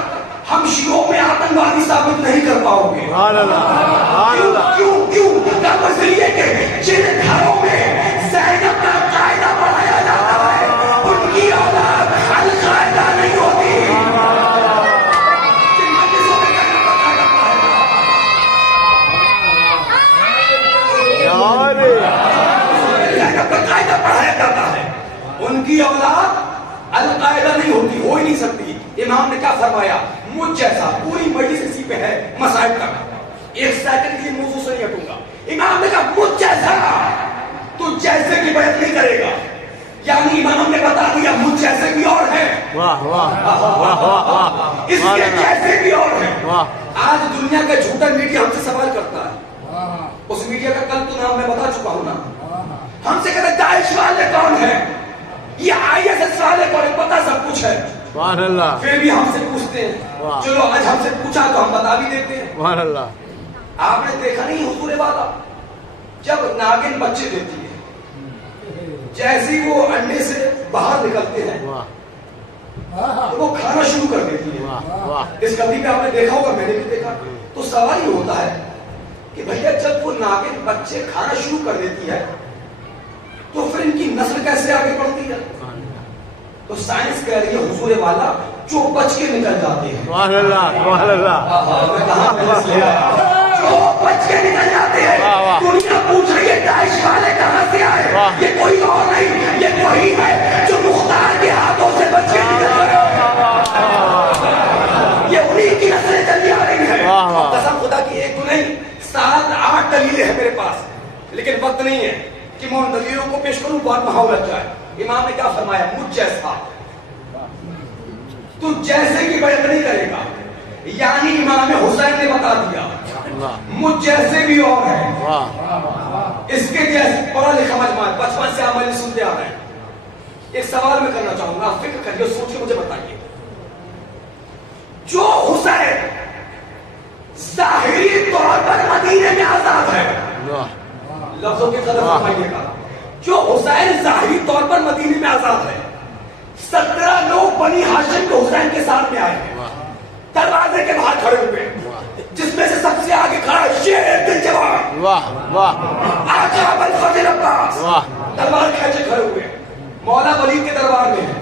ہم شیعوں میں آتنکوادی ثابت نہیں کر پاؤ گے. سبحان اللہ سبحان اللہ. کیوں وزیرے کے جن گھروں میں زینب کا قاعدہ پڑھایا جاتا ہے ان کی اولاد القاعدہ نہیں ہوتی. جن مجلسوں میں زینب کا قاعدہ پڑھایا جاتا ہے ان کی اولاد القاعدہ نہیں ہوتی، ہو ہی نہیں سکتی. امام نے کیا فرمایا؟ مجھ جیسا. پوری مجلس اسی پہ ہے مسائل تک، ایک سیکنڈ کے لیے موضوع سے نہیں ہٹوں گا. امام نے کہا مجھ جیسا، تو جیسے کی بیعت نہیں کرے گا. یعنی امام نے بتا دیا مجھ جیسے بھی اور ہیں، واہ واہ واہ واہ. اس کے جیسے بھی اور ہیں. واہ. آج دنیا کا جھوٹا میڈیا ہم سے سوال کرتا ہے. اس میڈیا کا کل تو نام میں بتا چکا ہوں نا. ہم سے کہتے ہیں داعش والے کون ہیں، یہ ISS والے کون ہیں، پتا سب کچھ ہے. سبحان اللہ. پھر بھی ہم سے پوچھتے ہیں. چلو آج ہم سے پوچھا تو ہم بتا بھی دیتے ہیں. سبحان اللہ. آپ نے دیکھا نہیں حضور والا جب ناگن بچے دیتی ہے، جیسے وہ انڈے سے باہر نکلتے ہیں تو وہ کھانا شروع کر دیتی ہے. اس کبھی پہ آپ نے دیکھا ہوگا، میں نے بھی دیکھا. تو سوال یہ ہوتا ہے کہ بھیا جب وہ ناگن بچے کھانا شروع کر دیتی ہے تو پھر ان کی نسل کیسے آگے بڑھتی ہے؟ تو سائنس کہہ رہی ہے حضور والا جو بچ کے نکل جاتے ہیں. سبحان اللہ سبحان اللہ. جو بچ کے نکل جاتے ہیں. دنیا پوچھ رہی ہے داعش والے کہاں سے آئے؟ یہ کوئی اور نہیں، یہ وہی ہے جو مختار کے ہاتھوں سے بچ کے نکل گئے. یہ انہی کی نسلیں چلی آ رہی ہیں. قسم خدا کی ایک تو نہیں 7-8 دلیلیں ہیں میرے پاس، لیکن وقت نہیں ہے کہ میں ان دلیلوں کو پیش کروں، بہت محاورہ لگ جائے. امام نے کیا فرمایا؟ مجھ جیسا، تو جیسے کی بیعت نہیں کرے گا. یعنی امام حسین نے بتا دیا مجھ جیسے بھی اور ہیں، اس کے جیسے. پڑھا لکھا مجمع ہے، بچپن سے عملی سنتے آ رہے ہیں. ایک سوال میں کرنا چاہوں گا، آپ فکر کریے، سوچ کے مجھے بتائیے. جو حسین ظاہری طور پر مدینے میں آزاد ہے، لفظوں کی قدر فرمائیے گا، جو حسین ظاہری طور پر مدینے میں آزاد ہے، 17 لوگ بنی ہاشم کے حسین کے ساتھ میں آئے ہیں، دروازے کے باہر کھڑے ہوئے، جس میں سے سب سے آگے کھڑا ہے شیر دل جوان، واہ واہ. آقا ابوالفضل عباس، تلوار کھینچے کھڑے ہوئے. مولا ولید کے دربار میں ہے،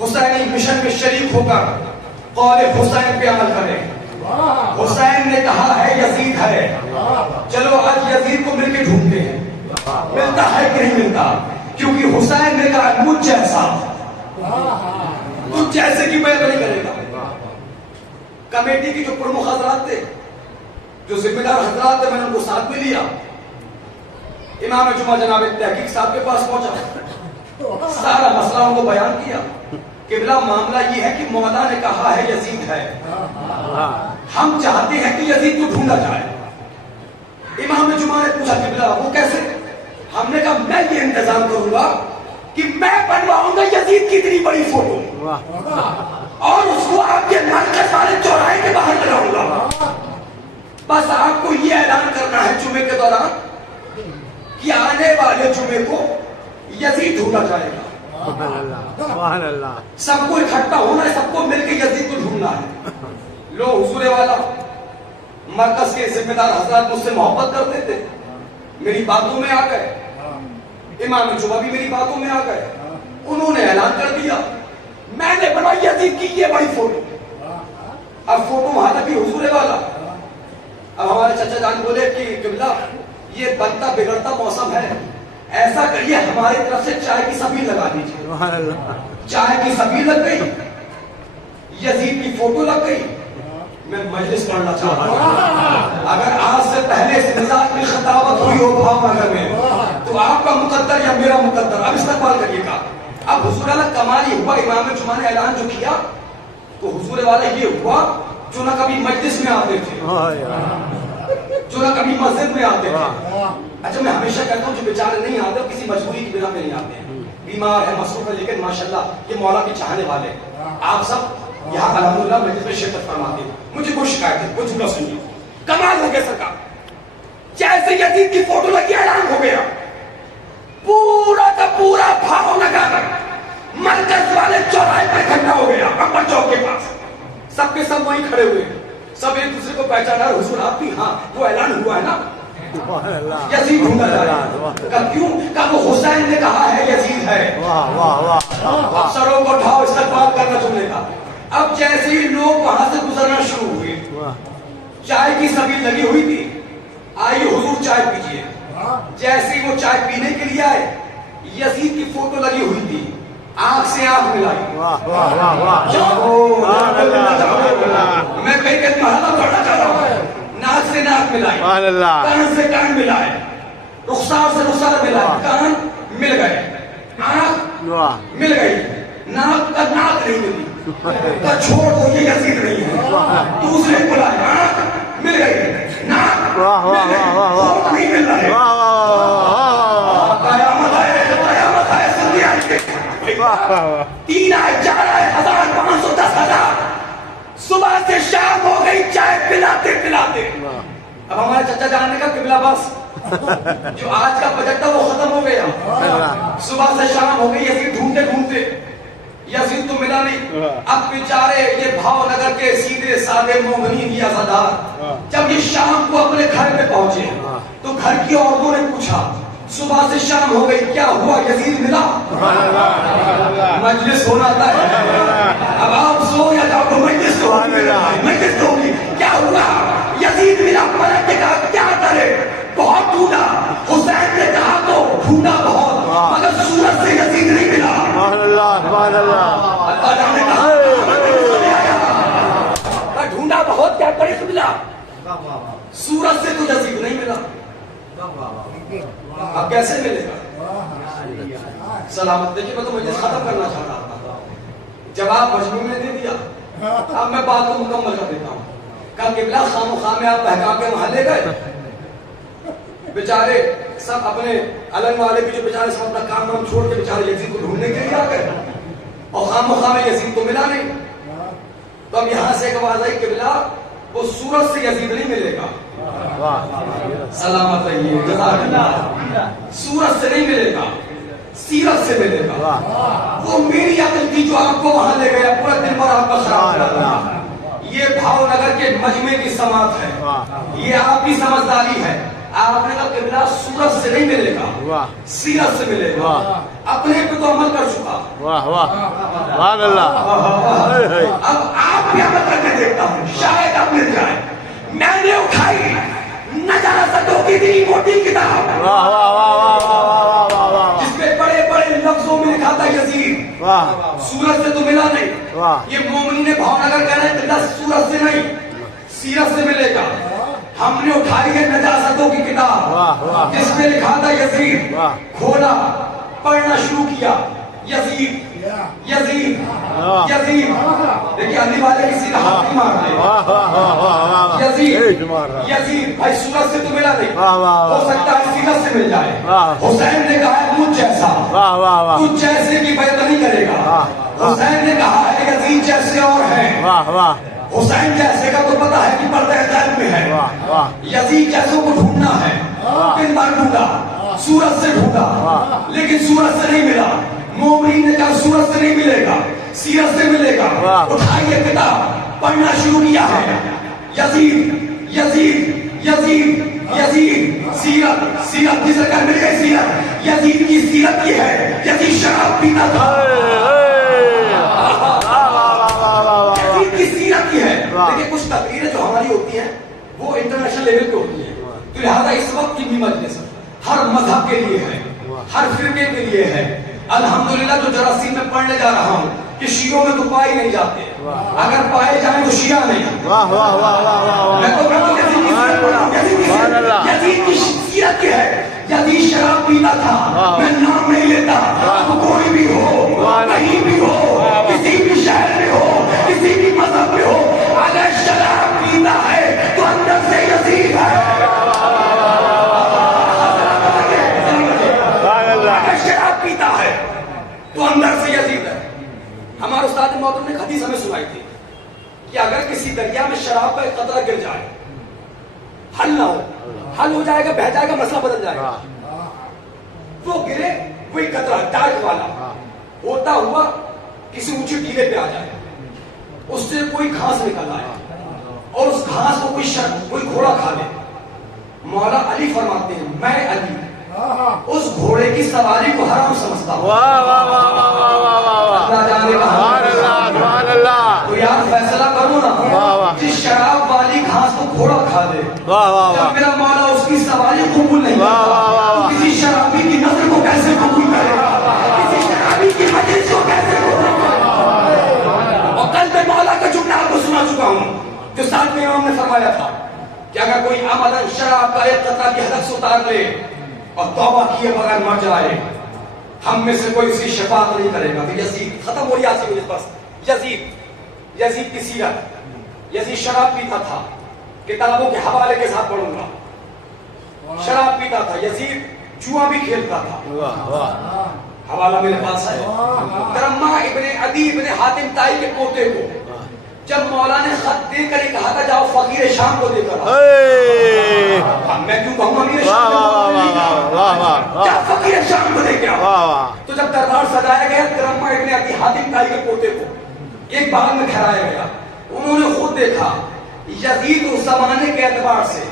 حسینی مشن میں شریک ہو کر قول حسین پہ عمل کریں. حسین نے کہا ہے یزید ہے, چلو آج یزید کو مل کے ڈھونڈتے ہیں, ملتا ہے کہ نہیں ملتا, کیونکہ حسین نے کہا مجھ جیسا تجھ جیسے کی بیعت نہیں کرے گا. کمیٹی کی جو پرمکھ حضرات تھے, جو ذمہ دار حضرات تھے, میں نے ان کو ساتھ میں لیا. امام جمعہ جناب تحقیق صاحب کے پاس پہنچا, سارا مسئلہ ان کو بیان کیا. قبلہ معاملہ یہ ہے کہ مولا نے کہا ہے یزید ہے, ہم چاہتے ہیں کہ یزید کو ڈھونڈا جائے. امام جمعہ نے پوچھا قبلہ وہ کیسے؟ ہم نے کہا میں یہ انتظام کروں گا کہ میں بنواؤں گا یزید کی اتنی بڑی فوٹو اور اس کو آپ کے مرکز والے چوراہے کے باہر لگاؤں گا. بس آپ کو یہ اعلان کرنا ہے جمعے کے دوران کہ آنے والے جمعے کو یزید ڈھونڈا جائے گا. سب کو اکٹھا ہونا ہے, سب کو مل کے یزید کو ڈھونڈنا ہے. لو حضور والا مرکز کے ذمہ دار حضرات مجھ سے محبت کرتے تھے, میری باتوں میں آ گئے. امام جمعہ بھی میری باتوں میں آ گئے. انہوں نے اعلان کر دیا میں نے بنائی یزید کی یہ بڑی فوٹو. اب فوٹو وہاں تک حضور والا. اب ہمارے چچا جان بولے کہ قبلہ یہ بنتا بگڑتا موسم ہے, ایسا کریے ہماری طرف سے چائے کی سبیل لگا دیجیے. چائے کی سبیل لگ گئی, یزید کی فوٹو لگ گئی. میں مجلس پڑھنا چاہ رہا ہوں, اگر آج سے پہلے سے نظام کی خطابت ہوئی ہو بھاؤ نگر میں تو آپ کا مقدر یا میرا مقدر اب استقبال کریے گا. اب حضور والا کمال ہی ہوا, امام جمعہ نے اعلان جو کیا تو حضور والا یہ ہوا جو نہ کبھی مجلس میں آتے تھے, جو نہ کبھی مسجد میں آتے تھے. اچھا میں ہمیشہ کہتا ہوں جو بیچارے نہیں آتے کسی مجبوری کی بنا پہ نہیں آتے ہیں, بیمار ہے, مصروف ہے, لیکن ماشاءاللہ یہ مولا کے چاہنے والے آپ سب یہاں الحمدللہ مجلس میں شرکت فرماتے ہیں. مجھے کوئی شکایت ہے, کوئی جملہ سنیے. کمال ہو گیا سرکار, جیسے یزید کی فوٹو لگی اعلان ہو گیا, پورا کا پورا بھاؤ نگر مرکز والے چوراہے پر اکٹھا ہو گیا, امبر چوک کے پاس. سب کے سب وہیں کھڑے ہوئے, سب ایک دوسرے کو پہچانا. حضور آپ بھی, ہاں وہ اعلان ہوا ہے نا یزید ڈھونڈا جائے. کیوں؟ کہ وہ حسین نے کہا ہے یزید ہے. افسروں کو اٹھاؤ, استقبال کرنا جملے کا. اب جیسے ہی لوگ وہاں سے گزرنا شروع ہوئے, چائے کی سبیل لگی ہوئی تھی, آئیے حضور چائے پیجئے. جیسے ہی وہ چائے پینے کے لیے آئے, یزید کی فوٹو لگی ہوئی تھی, آنکھ سے آنکھ ملائی. میں کہیں کہ محلہ پڑھنا چاہ رہا ہوں. ناک سے ناک ملائی, کان سے کان ملائے, رخسار سے رخسار ملائے, کان مل گئے, آنکھ مل گئی, ناک کا ناک نہیں ملی. چھوڑ دو یہ یزید نہیں ہے. دوسرے کو لائے, آنکھ مل گئی, ناک مل گئی, ہوٹ نہیں مل رہے. قیامت آئے, قیامت آئے, سندھی آئے. 3 آئے, 4 آئے, 1000, 500, 10,000. صبح سے شام ہو گئی چائے پلاتے پلاتے. اب ہمارے چچا جان نے کہا قبلہ بس جو آج کا بجٹ تھا وہ ختم ہو گیا. صبح سے شام ہو گئی, یزید ڈھونڈتے ڈھونڈتے یزید تو ملا نہیں. اب بیچارے یہ بھاؤ نگر کے سیدھے سادے مومنین یا زدار جب یہ شام کو اپنے گھر میں پہنچے تو گھر کی عورتوں نے پوچھا صبح سے شام ہو گئی کیا ہوا, یزید ملا؟ مجلس ہونا تھا. اب آپ سو یا جاؤ, مجلس ہوگی. کیا ہوا؟ یزید ملا. ملک نے کہا کیا کرے, بہت ڈھونڈا. حسین نے کہا تو ڈھونڈا بہت, مگر سورج سے یزید نہیں ملا. اللہ جانے کہا ڈھونڈا بہت, کیا کرے ملا, سورج سے تو یزید نہیں ملا. اب کیسے ملے گا؟ سلامت. دیکھیے میں تو مجلس ختم کرنا چاہ رہا تھا, جواب مجموع میں دے دیا. اب میں بات کو مکمل کر دیتا ہوں. کل قبلہ خام و خام میں آپ بہکا کے وہاں لے گئے. بیچارے سب اپنے علم والے بھی جو بیچارے سب اپنا کام وام چھوڑ کے بیچارے یزید کو ڈھونڈنے کے لیے آ گئے, اور خام و خام یزید تو ملا نہیں. تو اب یہاں سے ایک آواز آئی قبلہ وہ سورج سے یزید نہیں ملے گا. سلامت رہیے, جزاک اللہ. سورج سے نہیں ملے گا, سیرت سے ملے گا. وہ میری عقل تھی جو آپ کو وہاں لے گیا, پورا دن بھر آپ کا خراب کر. یہ بھاؤ نگر کے مجمع کی سماعت ہے, یہ آپ کی سمجھداری ہے. آپ نے کہا قبلہ سورج سے نہیں ملے گا, سیرت سے ملے گا. اپنے تو عمل کر چکا. واہ واہ سبحان اللہ. اب آپ بھی عمل کرنے دیکھتا ہوں, شاید اب مل جائے. میں نے اٹھائی نجاستوں کی اتنی موٹی کتاب, واہ واہ واہ واہ واہ واہ واہ جس پہ بڑے بڑے لفظوں میں لکھا تھا یزید. واہ سورج سے تو ملا نہیں. واہ یہ مومنی نے بھاؤ نگر کہنا ہے کہ سورج سے نہیں, سیرت سے ملے گا. ہم نے اٹھائی ہے نجاستوں کی کتاب, واہ واہ جس میں لکھا تھا یزید. واہ کھولا, پڑھنا شروع کیا, یزید یزید یزید. دیکھیے علی والے کسی کا ہاتھ نہیں مار دے. واہ واہ واہ واہ یزید یزید. بھائی سورج سے تو ملا نہیں, واہ واہ ہو سکتا ہے سیرت سے مل جائے. واہ. حسین نے کہا ہے مجھ جیسا, واہ واہ واہ تجھ جیسے کی بیعت نہیں کرے گا. واہ. حسین نے کہا ہے یزید جیسے اور ہیں. واہ واہ حسین جیسے کا تو پتا ہے کہ پردہ غیب میں ہے. واہ واہ یزید جیسوں کو ڈھونڈنا ہے. کن بار ڈھونڈا, سورج سے ڈھونڈا, لیکن سورج سے نہیں ملا. مومنین نے کہا سورج سے نہیں ملے گا, سیرت سے ملے گا. اٹھائیے کتاب, پڑھنا شروع کیا ہے. یزید یزید یزید یزید. سیرت سیرت جسے کر مل گئی سیرت. یزید کی سیرت یہ ہے, یزید شراب پیتا تھا. یزید کی سیرت یہ ہے. دیکھیں کچھ تقریریں جو ہماری ہوتی ہیں وہ انٹرنیشنل لیول پہ ہوتی ہیں, تو لہٰذا اس وقت کی بھی مجلس ہر مذہب کے لیے ہے, ہر فرقے کے لیے ہے. الحمدللہ جو جراثیم میں پڑھنے جا رہا ہوں کہ شیعوں میں تو پائے نہیں جاتے, اگر پائے جائیں تو شیعہ نہیں. واہ واہ واہ واہ واہ میں تو کہتا ہوں یزید کی سیرت پڑھو. یزید کی سیرت یہ ہے, یزید شراب پیتا تھا. میں نام نہیں لیتا, اب کوئی بھی ہو, کہیں بھی ہو, کسی بھی شہر میں ہو, کسی بھی مذہب میں ہو, اگر شراب پیتا ہے تو اندر سے یزید ہے. اگر شراب پیتا ہے تو اندر سے یزید ہے. ہمارے استاد محترم نے حدیث ہمیں سنائی تھی کہ اگر کسی دریا میں شراب کا ایک قطرہ گر جائے, حل نہ ہو, حل ہو جائے گا, بہ جائے گا, مسئلہ بدل جائے گا. وہ گرے, وہی قطرہ ڈارک والا ہوتا ہوا کسی اونچی ٹیلے پہ آ جائے, اس سے کوئی گھاس نکل آئے اور اس گھاس کو کوئی گھوڑا کھا لے. مولا علی فرماتے ہیں میں علی اس گھوڑے کی سواری کو حرام سمجھتا ہوں. واہ واہ واہ واہ واہ واہ واہ. اللہ جانے کا سبحان اللہ سبحان اللہ. تو یار فیصلہ کرو نا, جس شراب والی گھاس کو گھوڑا کھا دے, واہ واہ جب واہ. میرا مولا اس کی سواری قبول نہیں واہ واہ کرتا واہ. تو کسی شرابی کی نظر کو کیسے قبول کرے گا, کسی شرابی کی مجلس کو کیسے قبول کرے گا. اور کل میں مولا کا جملہ آپ کو سنا چکا ہوں جو ساتھ میں امام نے فرمایا تھا کہ اگر کوئی عملاً شراب کا ایک قطرہ کی حلق سے اتار لے اور توبہ کیے بغیر مر جائے, ہم میں سے کوئی اس کی شفاعت نہیں کرے گا. تو یزید ختم ہو رہی آج کی مجلس بس. یزید کی سیرت. یزید شراب پیتا تھا, کتابوں کے حوالے کے ساتھ پڑھوں گا. شراب پیتا تھا, یزید جوا بھی کھیلتا تھا. واہ واہ. حوالہ میرے پاس ہے. کرما ابن عدی ابن حاتم تائی کے پوتے کو جب مولا نے خط دے کر کہا تھا جاؤ فقیر شام کو دے کر میں کیوں کہوں امیر شام کو جا فقیر شام کو دے کے آؤ. تو جب دربار سجایا گیا کرما ابن عدی حاتم تائی کے پوتے کو ایک باغ میں ٹھہرایا گیا. انہوں نے خود دیکھا یزید اس زمانے کے اعتبار سے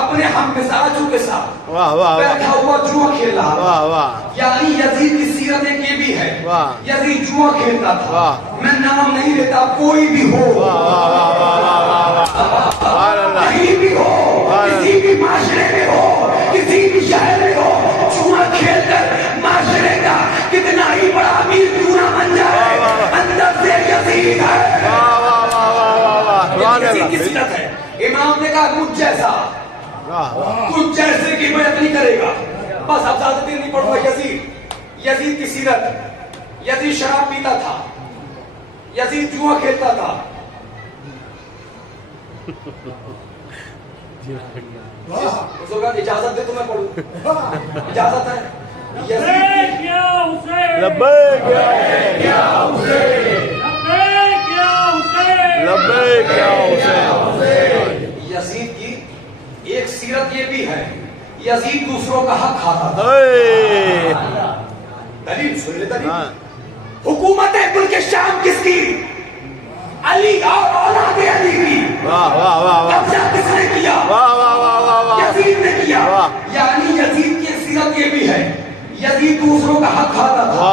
اپنے ہم مزاجوں کے ساتھ بیٹھا ہوا جوا کھیل رہا. یعنی یزید کی سیرت ایک یہ بھی ہے, یزید جوا کھیلتا تھا. میں نام نہیں لیتا, کوئی بھی ہو, کہیں بھی ہو, کسی بھی معاشرے میں ہو, کسی بھی شہر میں ہو, جوا کھیل کر معاشرے کا کتنا ہی بڑا امیر کیوں نہ بن جائے, اندر سے یزید ہے. یزید کی سیرت ہے. امام نے کہا مجھ جیسا, کچھ جیسے کی بیعت نہیں کرے گا. بس اب زیادہ دیر نہیں پڑھوں گا. یزید کی سیرت. یزید شراب پیتا تھا, یزید جوا کھیلتا تھا. اجازت دے تو میں پڑھوں, اجازت ہے. یزید کی ایک سیرت یہ بھی ہے, یزید دوسروں کا حق کھاتا تھا. دلیل سن لے, دلیل. حکومت ملک شام کس کی؟ علی اور اولاد علی کی. قبضہ کس نے کیا؟ یزید نے کیا. یعنی یزید کی سیرت یہ بھی ہے, یزید دوسروں کا حق کھاتا تھا.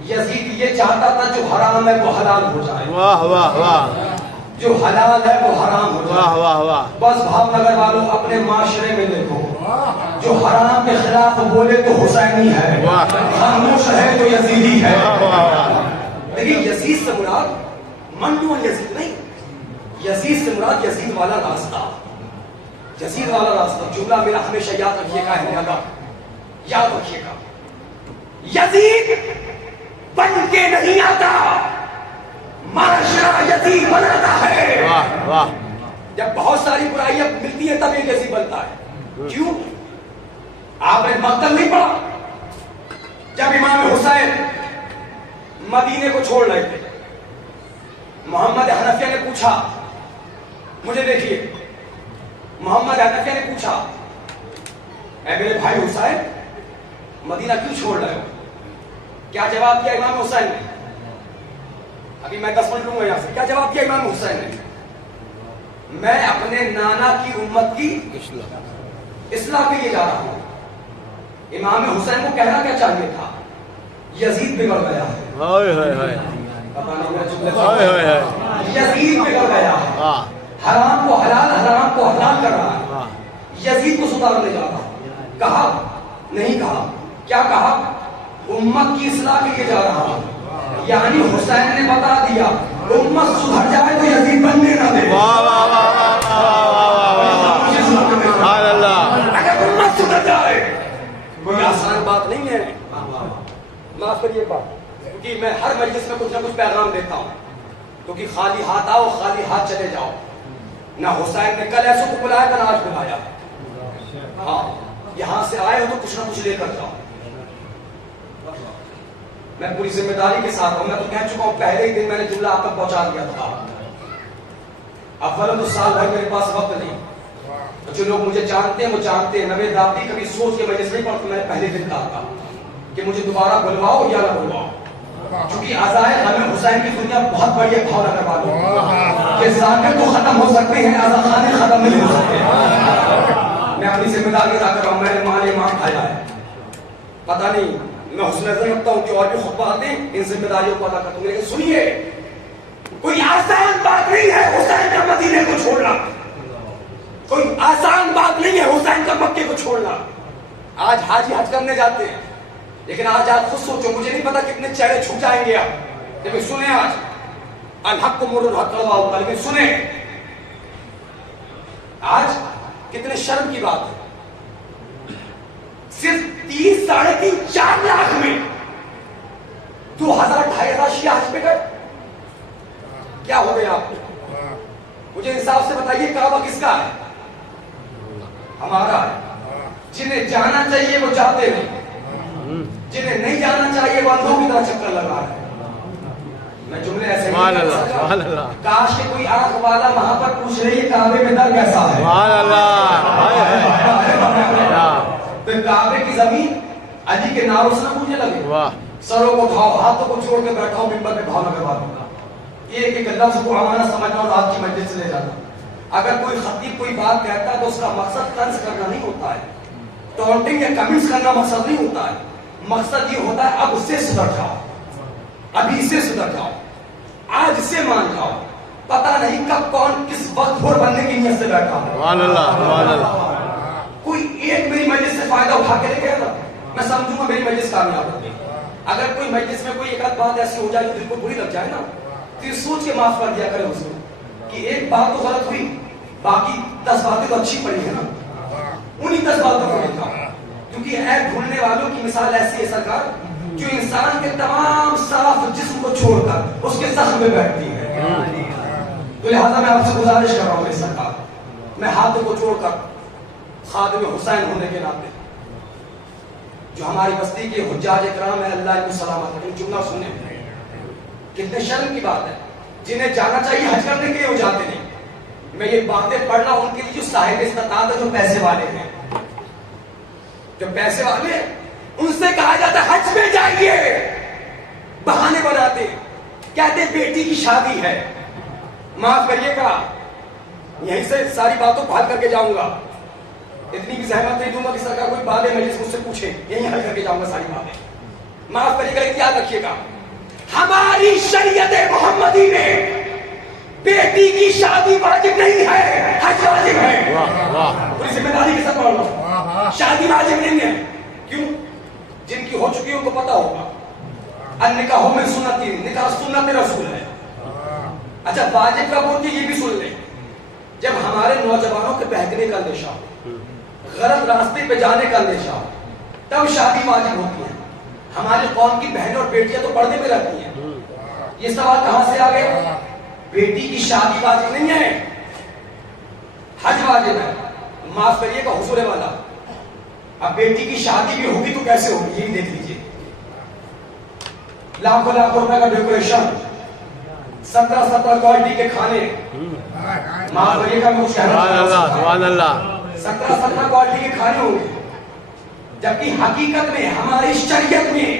یزید یہ چاہتا تھا جو حرام ہے وہ حلال ہو جائے، واہ واہ واہ جو حلال ہے وہ حرام ہو واہ جائے۔ واہ واہ بس بھاؤ نگر والوں اپنے معاشرے میں دیکھو، جو حرام کے خلاف بولے تو حسینی ہے، واہ۔ خاموش ہے تو یزیدی ہے۔ واہ واہ واہ لیکن یزید سے مراد منو یزید نہیں، یزید سے مراد یزید والا راستہ، یزید والا راستہ۔ جملہ میرا ہمیشہ یاد رکھیے گا، یاد رکھیے گا، یزید بن کے نہیں آتا، معاشرہ یزید بناتا ہے۔ واہ واہ جب بہت ساری برائیاں ملتی ہیں تب ایک یزید بنتا ہے۔ کیوں؟ آپ نے مقتل نہیں پڑھا؟ جب امام حسین مدینے کو چھوڑ رہے تھے، محمد حنفیہ نے پوچھا، مجھے دیکھیے، محمد حنفیہ نے پوچھا، اے میرے بھائی حسین مدینہ کیوں چھوڑ رہے ہو؟ کیا جواب دیا امام حسین نے؟ ابھی میں 10 منٹ لوں گا یہاں سے۔ کیا جواب دیا امام حسین نے؟ میں اپنے نانا کی امت کی اصلاح کے لیے جا رہا ہوں۔ امام حسین کو کہنا کیا چاہیے تھا؟ یزید بگڑ گیا ہے، ہائے ہائے ہائے پتہ نہیں میرے جملے ہائے ہائے ہائے یزید بگڑ گیا ہے، واہ حرام کو حلال، حرام کو حلال کر رہا ہے، واہ یزید کو سدھارنے جا رہا ہوں۔ کہا نہیں کہا، کیا کہا؟ امت کی اصلاح کے لیے جا رہا ہوں۔ یعنی حسین نے بتا دیا امت سدھر جائے تو یزید بننے نہ دے۔ واہ واہ واہ واہ واہ سبحان اللہ اگر امت سدھر جائے، کوئی آسان بات نہیں ہے، معاف کریے بات، کیونکہ میں ہر مجلس میں کچھ نہ کچھ پیغام دیتا ہوں، کیونکہ خالی ہاتھ آؤ خالی ہاتھ چلے جاؤ۔ نہ حسین نے کل ایسے کو بلایا تھا، نہ آج بلایا۔ ہاں یہاں سے آئے ہو تو کچھ نہ کچھ لے کر جاؤ۔ میں پوری ذمہ داری کے ساتھ ہوں، میں تو کہہ چکا ہوں پہلے ہی دن میں نے جملہ آپ تک پہنچا دیا تھا۔ اول تو سال بھر میرے پاس وقت نہیں، جو لوگ مجھے جانتے ہیں وہ جانتے ہیں، نوید رابطی کبھی سوچ کے مجلس نہیں پڑھتا، میں نے پہلے دن کہا تھا کہ مجھے دوبارہ بلواؤ یا نہ بلواؤ، کیونکہ عزائے غم حسین کی دنیا بہت بڑی ہے بھاؤ نگر والوں، کہ ذاکر تو ختم ہو سکتے ہیں، عزا خانے ختم نہیں ہو سکتے۔ میں اپنی ذمہ داری ادا کر رہا ہوں، میں نے مال امام کھایا ہے، پتہ نہیں میں حسن نظر رکھتا ہوں کہ اور بھی خطبہ آتے ہیں، ان ذمہ داریوں کو ادا کرتا ہوں، لیکن سنیے کوئی آسان بات نہیں ہے حسین کا مدینے کو چھوڑنا، کوئی آسان بات نہیں ہے حسین کا مکے کو چھوڑنا۔ آج حاجی حج کرنے جاتے ہیں، لیکن آج آپ خود سوچو، مجھے نہیں پتا کتنے چہرے چھپ جائیں گے آپ، لیکن سنیں آج الحق کو مر الحق لگا ہوتا، لیکن سنیں آج کتنے شرم کی بات ہے، صرف 30 ساڑھے 3 4 لاکھ میں 2000 2500 شیعہ حج پہ گئے۔ کیا ہو گیا آپ کو؟ مجھے انصاف سے بتائیے کعبہ کس کا ہے؟ ہمارا ہے۔ جنہیں جانا چاہیے وہ جاتے نہیں، جنہیں نہیں جانا چاہیے وہ اندھوں کی طرح چکر لگا رہے ہیں۔ میں جملے ایسے سبحان نہیں اللہ کر سبحان سکتا، اللہ کاش کہ کوئی آنکھ والا وہاں پر پوچھ رہی ہے کعبے میں در کیسا ہے۔ سبحان اللہ ہائے ہائے پھر کعبے کی زمین علی کے ناروں سے نہ پوچھنے لگے، واہ سروں کو اٹھاؤ، ہاتھوں کو چھوڑ کے بیٹھا ہوں ممبر پہ بھاؤ نگر والوں کا، ایک ایک لفظ کو امانہ سمجھنا اور آپ کی مجلس سے لے جانا۔ اگر کوئی خطیب کوئی بات کہتا ہے تو اس کا مقصد طنز کرنا نہیں ہوتا ہے، ٹونٹنگ یا کمنٹس کرنا مقصد نہیں ہوتا ہے، مقصد یہ ہوتا ہے اب اس سے سدھر جاؤ، ابھی اس سے سدھر جاؤ، آج سے مان جاؤ، پتہ نہیں کب کون کس وقت بھور بننے کی نیت سے بیٹھا ہو۔ سبحان اللہ سبحان اللہ کوئی ایک میری مجلس سے فائدہ اٹھا کے لے گیا تھا، میں سمجھوں گا میری مجلس کامیاب ہوگی۔ اگر کوئی مجلس میں کوئی ایک آدھ بات ایسی ہو جائے جو دل کو بری لگ جائے نا، تو یہ سوچ کے معاف کر دیا کرے اس کو کہ ایک بات تو غلط ہوئی، باقی 10 باتیں تو اچھی پڑی ہیں نا، انہی 10 باتوں کو لکھا، کیونکہ عیب ڈھونڈنے والوں کی مثال ایسی ہے سرکار، جو انسان کے تمام صاف جسم کو چھوڑ کر اس کے زخم میں بیٹھتی ہے۔ تو لہذا میں آپ سے گزارش کر رہا ہوں میری سرکار، میں ہاتھوں کو چھوڑ کر خادم حسین ہونے کے ناطے جو ہماری بستی کے حجاج اکرام ہیں، اللہ ان کو سلامت رکھے، جملہ سنیں کتنے شرم کی بات ہے، جنہیں جانا چاہیے حج کرنے کے لیے وہ جاتے نہیں۔ میں یہ باتیں پڑھ رہا ہوں ان کے لیے جو صاحب استطاعت ہے، جو پیسے والے ہیں، جو پیسے والے ان سے کہا جاتا ہے حج میں جائیے، بہانے بناتے کہتے بیٹی کی شادی ہے، معاف کریے گا یہیں سے ساری باتوں کو حل کر کے جاؤں گا، اتنی بھی زحمت نہیں دوں گا کہ سرکار کوئی بات ہے مجلس مجھ سے پوچھے، یہیں حل کر کے جاؤں گا ساری باتیں۔ معاف کریے گا، یاد رکھیے گا، ہماری شریعت محمدی میں بیٹی کی شادی واجب نہیں ہے، حج واجب ہے. پوری ذمہ داری کے ساتھ پڑھ لو، شادی واجب نہیں ہے. کیوں؟ جن کی ہو چکی ہے ان کو پتا ہوگا. النکاح من سنتی، نکاح سنت رسول ہے. اچھا واجب کا بول کے یہ بھی سن لیں، جب ہمارے نوجوانوں کے بہکنے کا اندیشہ ہو، غلط راستے پہ جانے کا اندیشہ ہو، تب شادی واجب ہوتی ہے. ہماری قوم کی بہنیں اور بیٹیاں تو پردے میں رہتی ہیں. یہ سوال کہاں سے آ گیا؟ بیٹی کی شادی واجب نہیں ہے، حج واجب ہے. معاف کریے گا حضور والا، اب بیٹی کی شادی بھی ہوگی تو کیسے ہوگی یہ بھی دیکھ لیجیے. لاکھوں لاکھوں روپے کا ڈیکوریشن، 17 کوالٹی کے کھانے. معاف کریے گا میں کچھ کہہ رہا ہوں، 17 کوالٹی کے کھانے ہوں گے، جبکہ حقیقت میں ہماری شریعت میں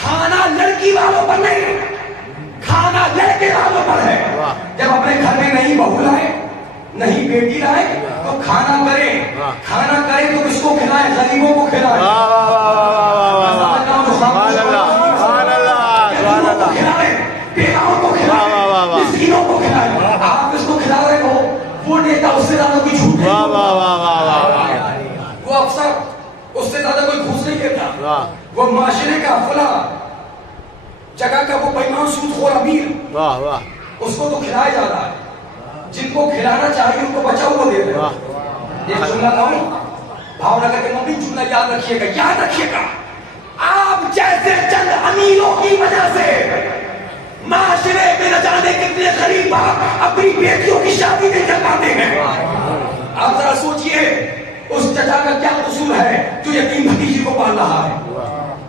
کھانا لڑکی والوں پر نہیں، کھانا لڑکے والوں پر ہے. جب اپنے گھر میں نہیں بہو لائے، نہیں بیٹی لائے تو کھانا کرے، کھانا کرے تو کس کو کھلائے؟ غریبوں کو کھلائے، بیواؤں کو کھلائے، مسکینوں کو کھلائے. آپ اس کو کھلا رہے ہو، وہ دیتا اس سے زیادہ کوئی جھوٹ نہیں، وہ افسر اس سے زیادہ کوئی گھوس نہیں دیتا، وہ معاشرے کا فلاں جگہ کا وہ بےمان سود خور امیر، اس کو تو کھلایا جا رہا ہے. جن کو کھلانا چاہیے ان کو بچا ہوا دے رہے ہیں. یہ جملہ کہوں، بھاؤ نگر کے مومن جملہ یاد رکھیے گا، یاد رکھیے گا. آپ جیسے چند امیروں کی وجہ سے معاشرے میں نہ جانے کتنے غریب باپ اپنی بیٹیوں کی شادی نہیں کر پاتے ہیں. آپ ذرا سوچئے اس چچا کا کیا قصور ہے جو یتیم بھتیجی کو پال رہا ہے،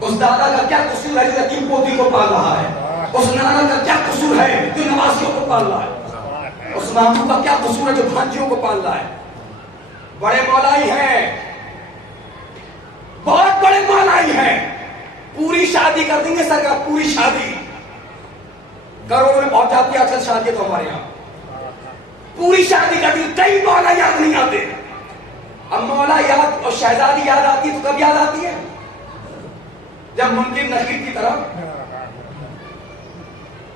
اس دادا کا کیا قصور ہے جو یتیم پوتی کو پال رہا ہے، اس نانا کا کیا قصور ہے جو نوازیوں کو پال رہا ہے، اس ماموں کا کیا قصور ہے جو بھانجیوں کو پال رہا ہے. بڑے مولائی ہیں، بہت بڑے مولائی ہیں، پوری شادی کر دیں گے سرکار، پوری شادی کروڑوں میں پہنچ جاتی ہے اکثر شادی تو ہمارے یہاں، پوری شادی کر دی. کئی مولا یاد نہیں آتے. اب مولا یاد اور شہزادی یاد آتی ہے تو کب یاد آتی ہے؟ جب منکر نکیر کی طرح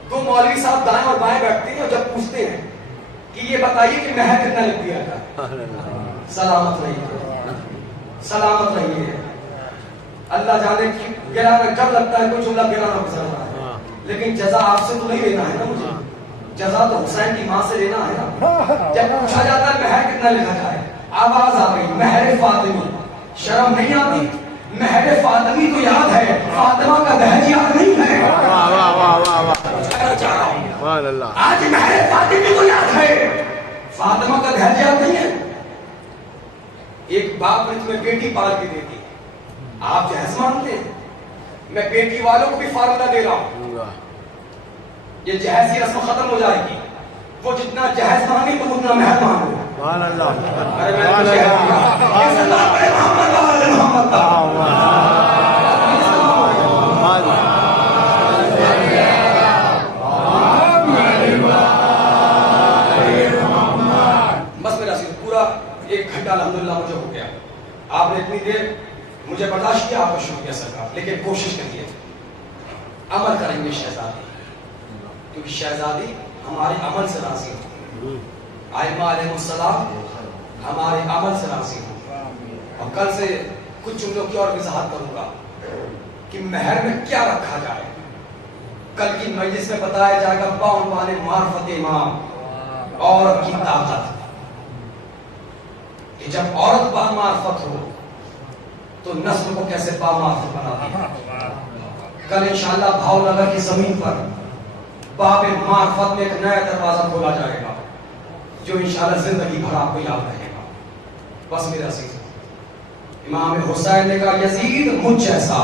دو مولوی صاحب دائیں اور بائیں بیٹھتے ہیں اور جب پوچھتے ہیں کہ یہ بتائیے کہ مہر کتنا لگ دیا تھا، سلامت رہیے، سلامت رہیے. اللہ جانے کی گرانا کب لگتا ہے، کوئی جملہ گرانا گزر رہا ہے، لیکن جزا آپ سے تو نہیں لینا ہے نا، مجھے جزا تو حسین کی ماں سے لینا ہے نا. جب پوچھا جاتا ہے مہر کتنا لکھا جائے، آواز آ گئی مہر فاطمی. شرم نہیں آتی؟ مہر فاطمی تو یاد ہے، فاطمہ کا دہج یاد نہیں ہے. آج مہر فاطمی تو یاد ہے، فاطمہ کا دہج یاد نہیں ہے. ایک باپ نے تمہیں بیٹی پال کے دے دی، آپ جہیز مانتے ہیں؟ میں بیٹی والوں کو بھی فارمولہ دے رہا ہوں، یہ جہیز کی رسم ختم ہو جائے گی. وہ جتنا جہیز مانگے تو اتنا مہر مانگو. ارے میں کچھ کہہ بس میرا صرف پورا 1 گھنٹہ الحمدللہ مجھے ہو گیا. آپ نے اتنی دیر مجھے برداشت کیا، آپ کا شکریہ سرکار. لیکن کوشش کریے عمل کریں گے شہزادی، کیونکہ شہزادی ہمارے عمل سے راضی ہو، ائمہ علیہ السلام ہمارے عمل سے راضی ہو. اور کل سے کچھ جملوں کی اور وضاحت کروں گا کہ مہر میں کیا رکھا جائے. کل کی مجلس میں بتایا جائے گا بعنوان معرفت امام، عورت کی طاقت، کہ جب عورت بامعرفت ہو تو نسل کو کیسے بامعرفت بناتی ہے. کل انشاءاللہ بھاؤ نگر کی زمین پر باب معرفت میں ایک نیا دروازہ کھولا جائے گا جو انشاءاللہ زندگی بھر آپ کو یاد رہے گا. بس میرے عزیز، امام حسین نے کہا یزید مجھ جیسا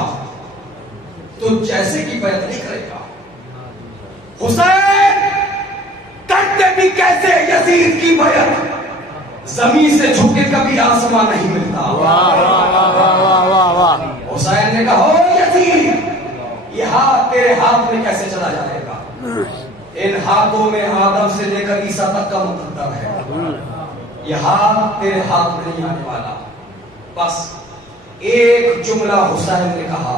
تجھ جیسے کی بیعت نہیں کرے گا. حسین کرتے بھی کیسے یزید کی بیعت، زمین سے جھک کے کبھی آسمان نہیں ملتا. حسین نے کہا ہو یزید یہ ہاتھ تیرے ہاتھ میں کیسے چلا جائے گا، ان ہاتھوں میں آدم سے لے کر عیسیٰ تک کا مقدر ہے، یہ ہاتھ تیرے ہاتھ میں نہیں آنے والا. بس ایک جملہ حسین نے کہا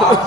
8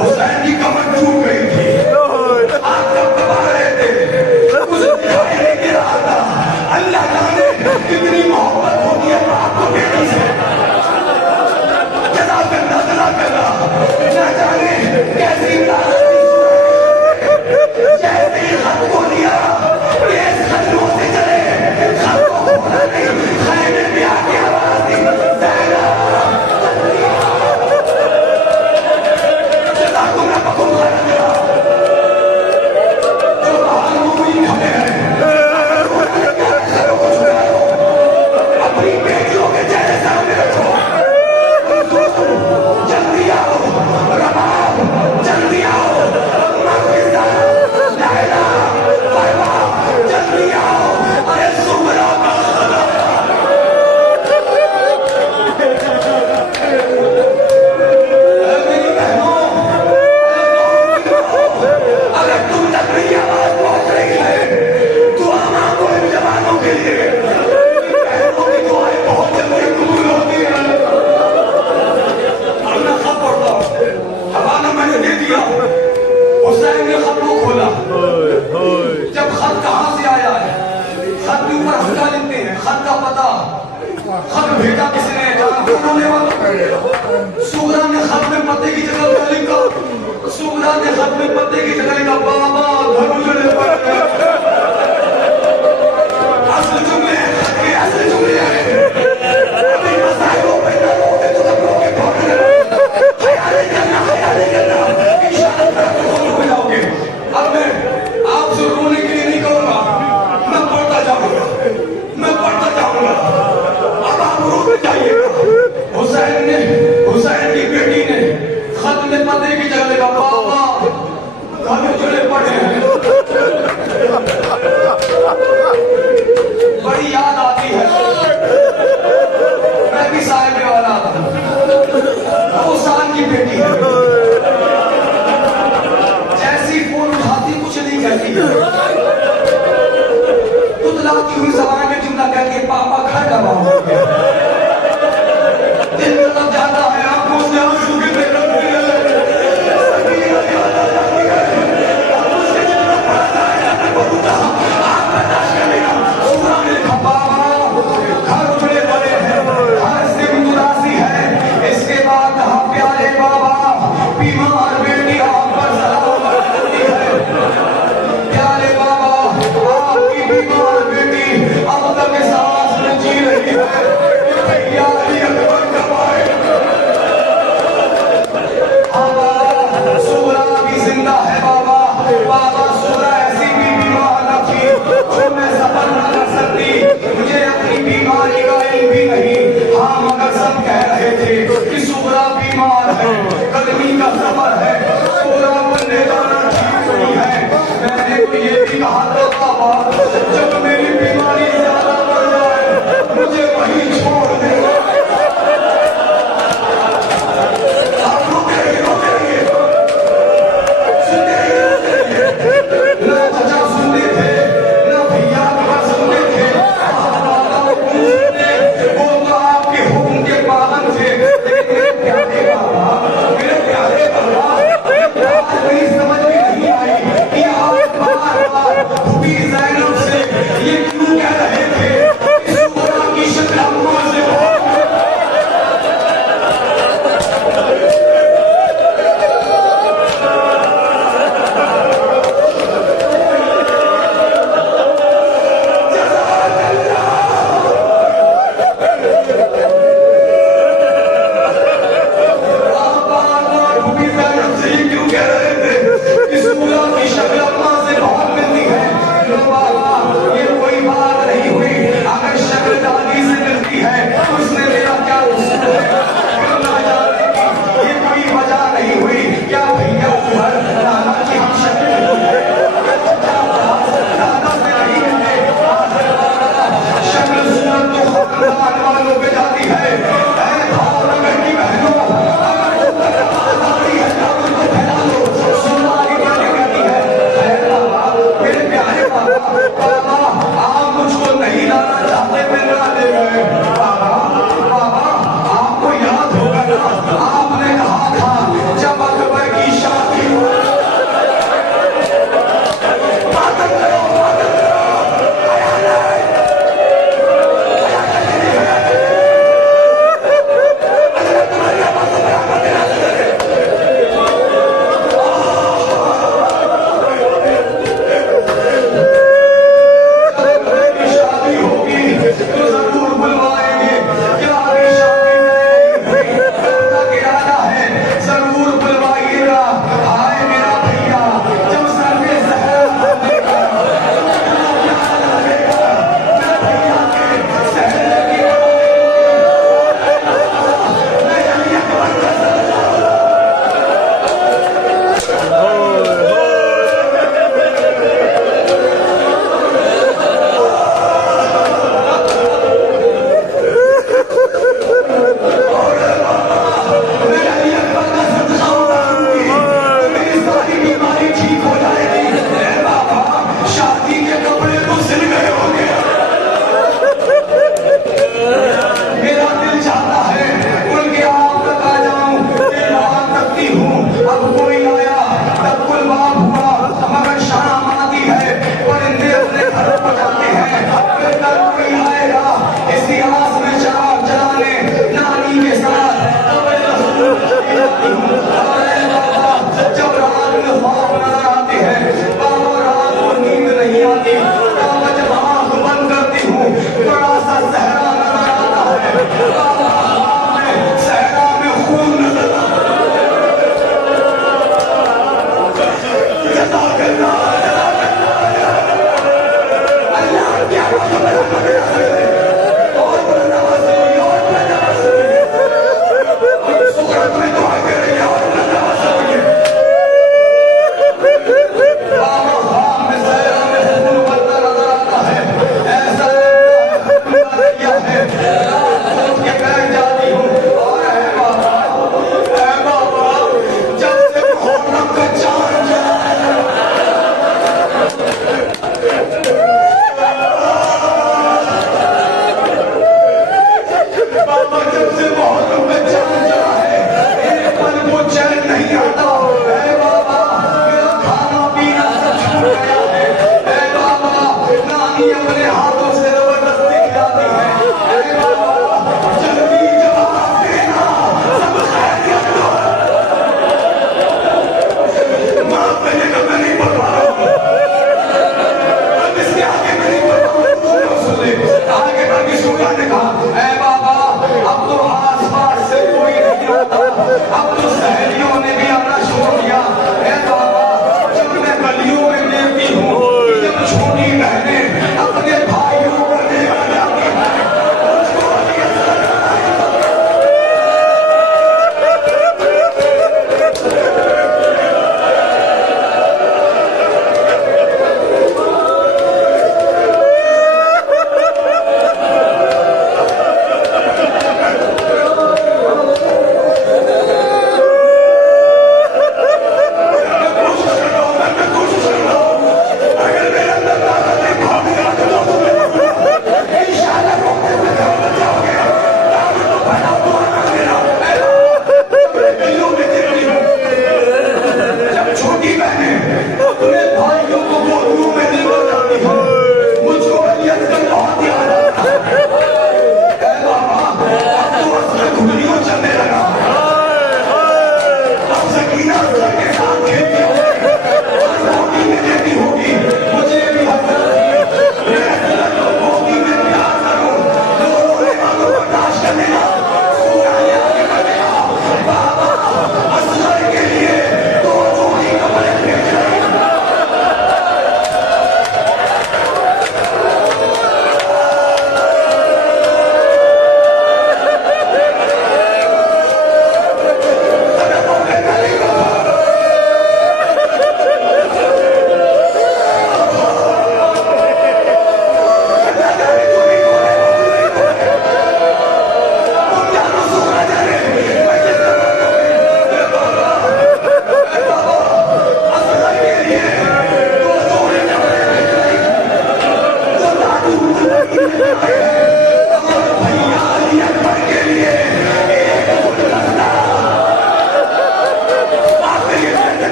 حسین کی کمر ٹوٹ گئی تھی، آپ جب دبا رہے تھے اسے دکھائی نہیں دے رہا تھا۔ اللہ جانے کتنی محبت ہوتی ہے باپ کو بیٹی سے، جزا کرنا نہ جانے کیسی جیسے ہی خط کو لیا اس خطوں سے چلے، خط کو کھولا نہیں، خیمے میں آ کے آواز دی حسین نے خط کو کھولا، جب خط کہاں سے آیا ہے، خط کے اوپر ہٹا لیتے ہیں خط کا پتہ، خط بھیجا کس نے، جاننے والا سوگرا نے خط میں پتے کی جگہ کیا لکھا، سوگرا نے خط میں پتے کی جگہ لکھا بابا گھر اجڑے پڑے، اصل جملے خط کے اصل جملے ہیں، ابھی مسائلوں پہ نہ روتے تو سب لوگ کے پھوٹنے خیالیں کرنا اب میں آپ سے رونے کے لیے نہیں کہوں گا، میں پڑھتا جاؤں گا، اب آپ روتے جائیے گا۔ حسین کی بیٹی نے خط میں پتے کی جگہ لکھا بابا گھر اجڑے پڑے ہیں، بڑی یاد آتی ہے، میں بھی صاحب والا تھا، 2 سال کی بیٹی ہے، تتلاتی ہوئی زبان میں جملہ کہہ کے پاپا گھر کا باؤں دل طرف جاتا ہے، آنکھوں سے آنسو گرنے لگتے ہیں، چھوٹی بہنیں اپنے بھائیوں کو لے کر جاتی ہیں. کوشش کر رہا ہوں. اگر میرے اندر طاقت نہیں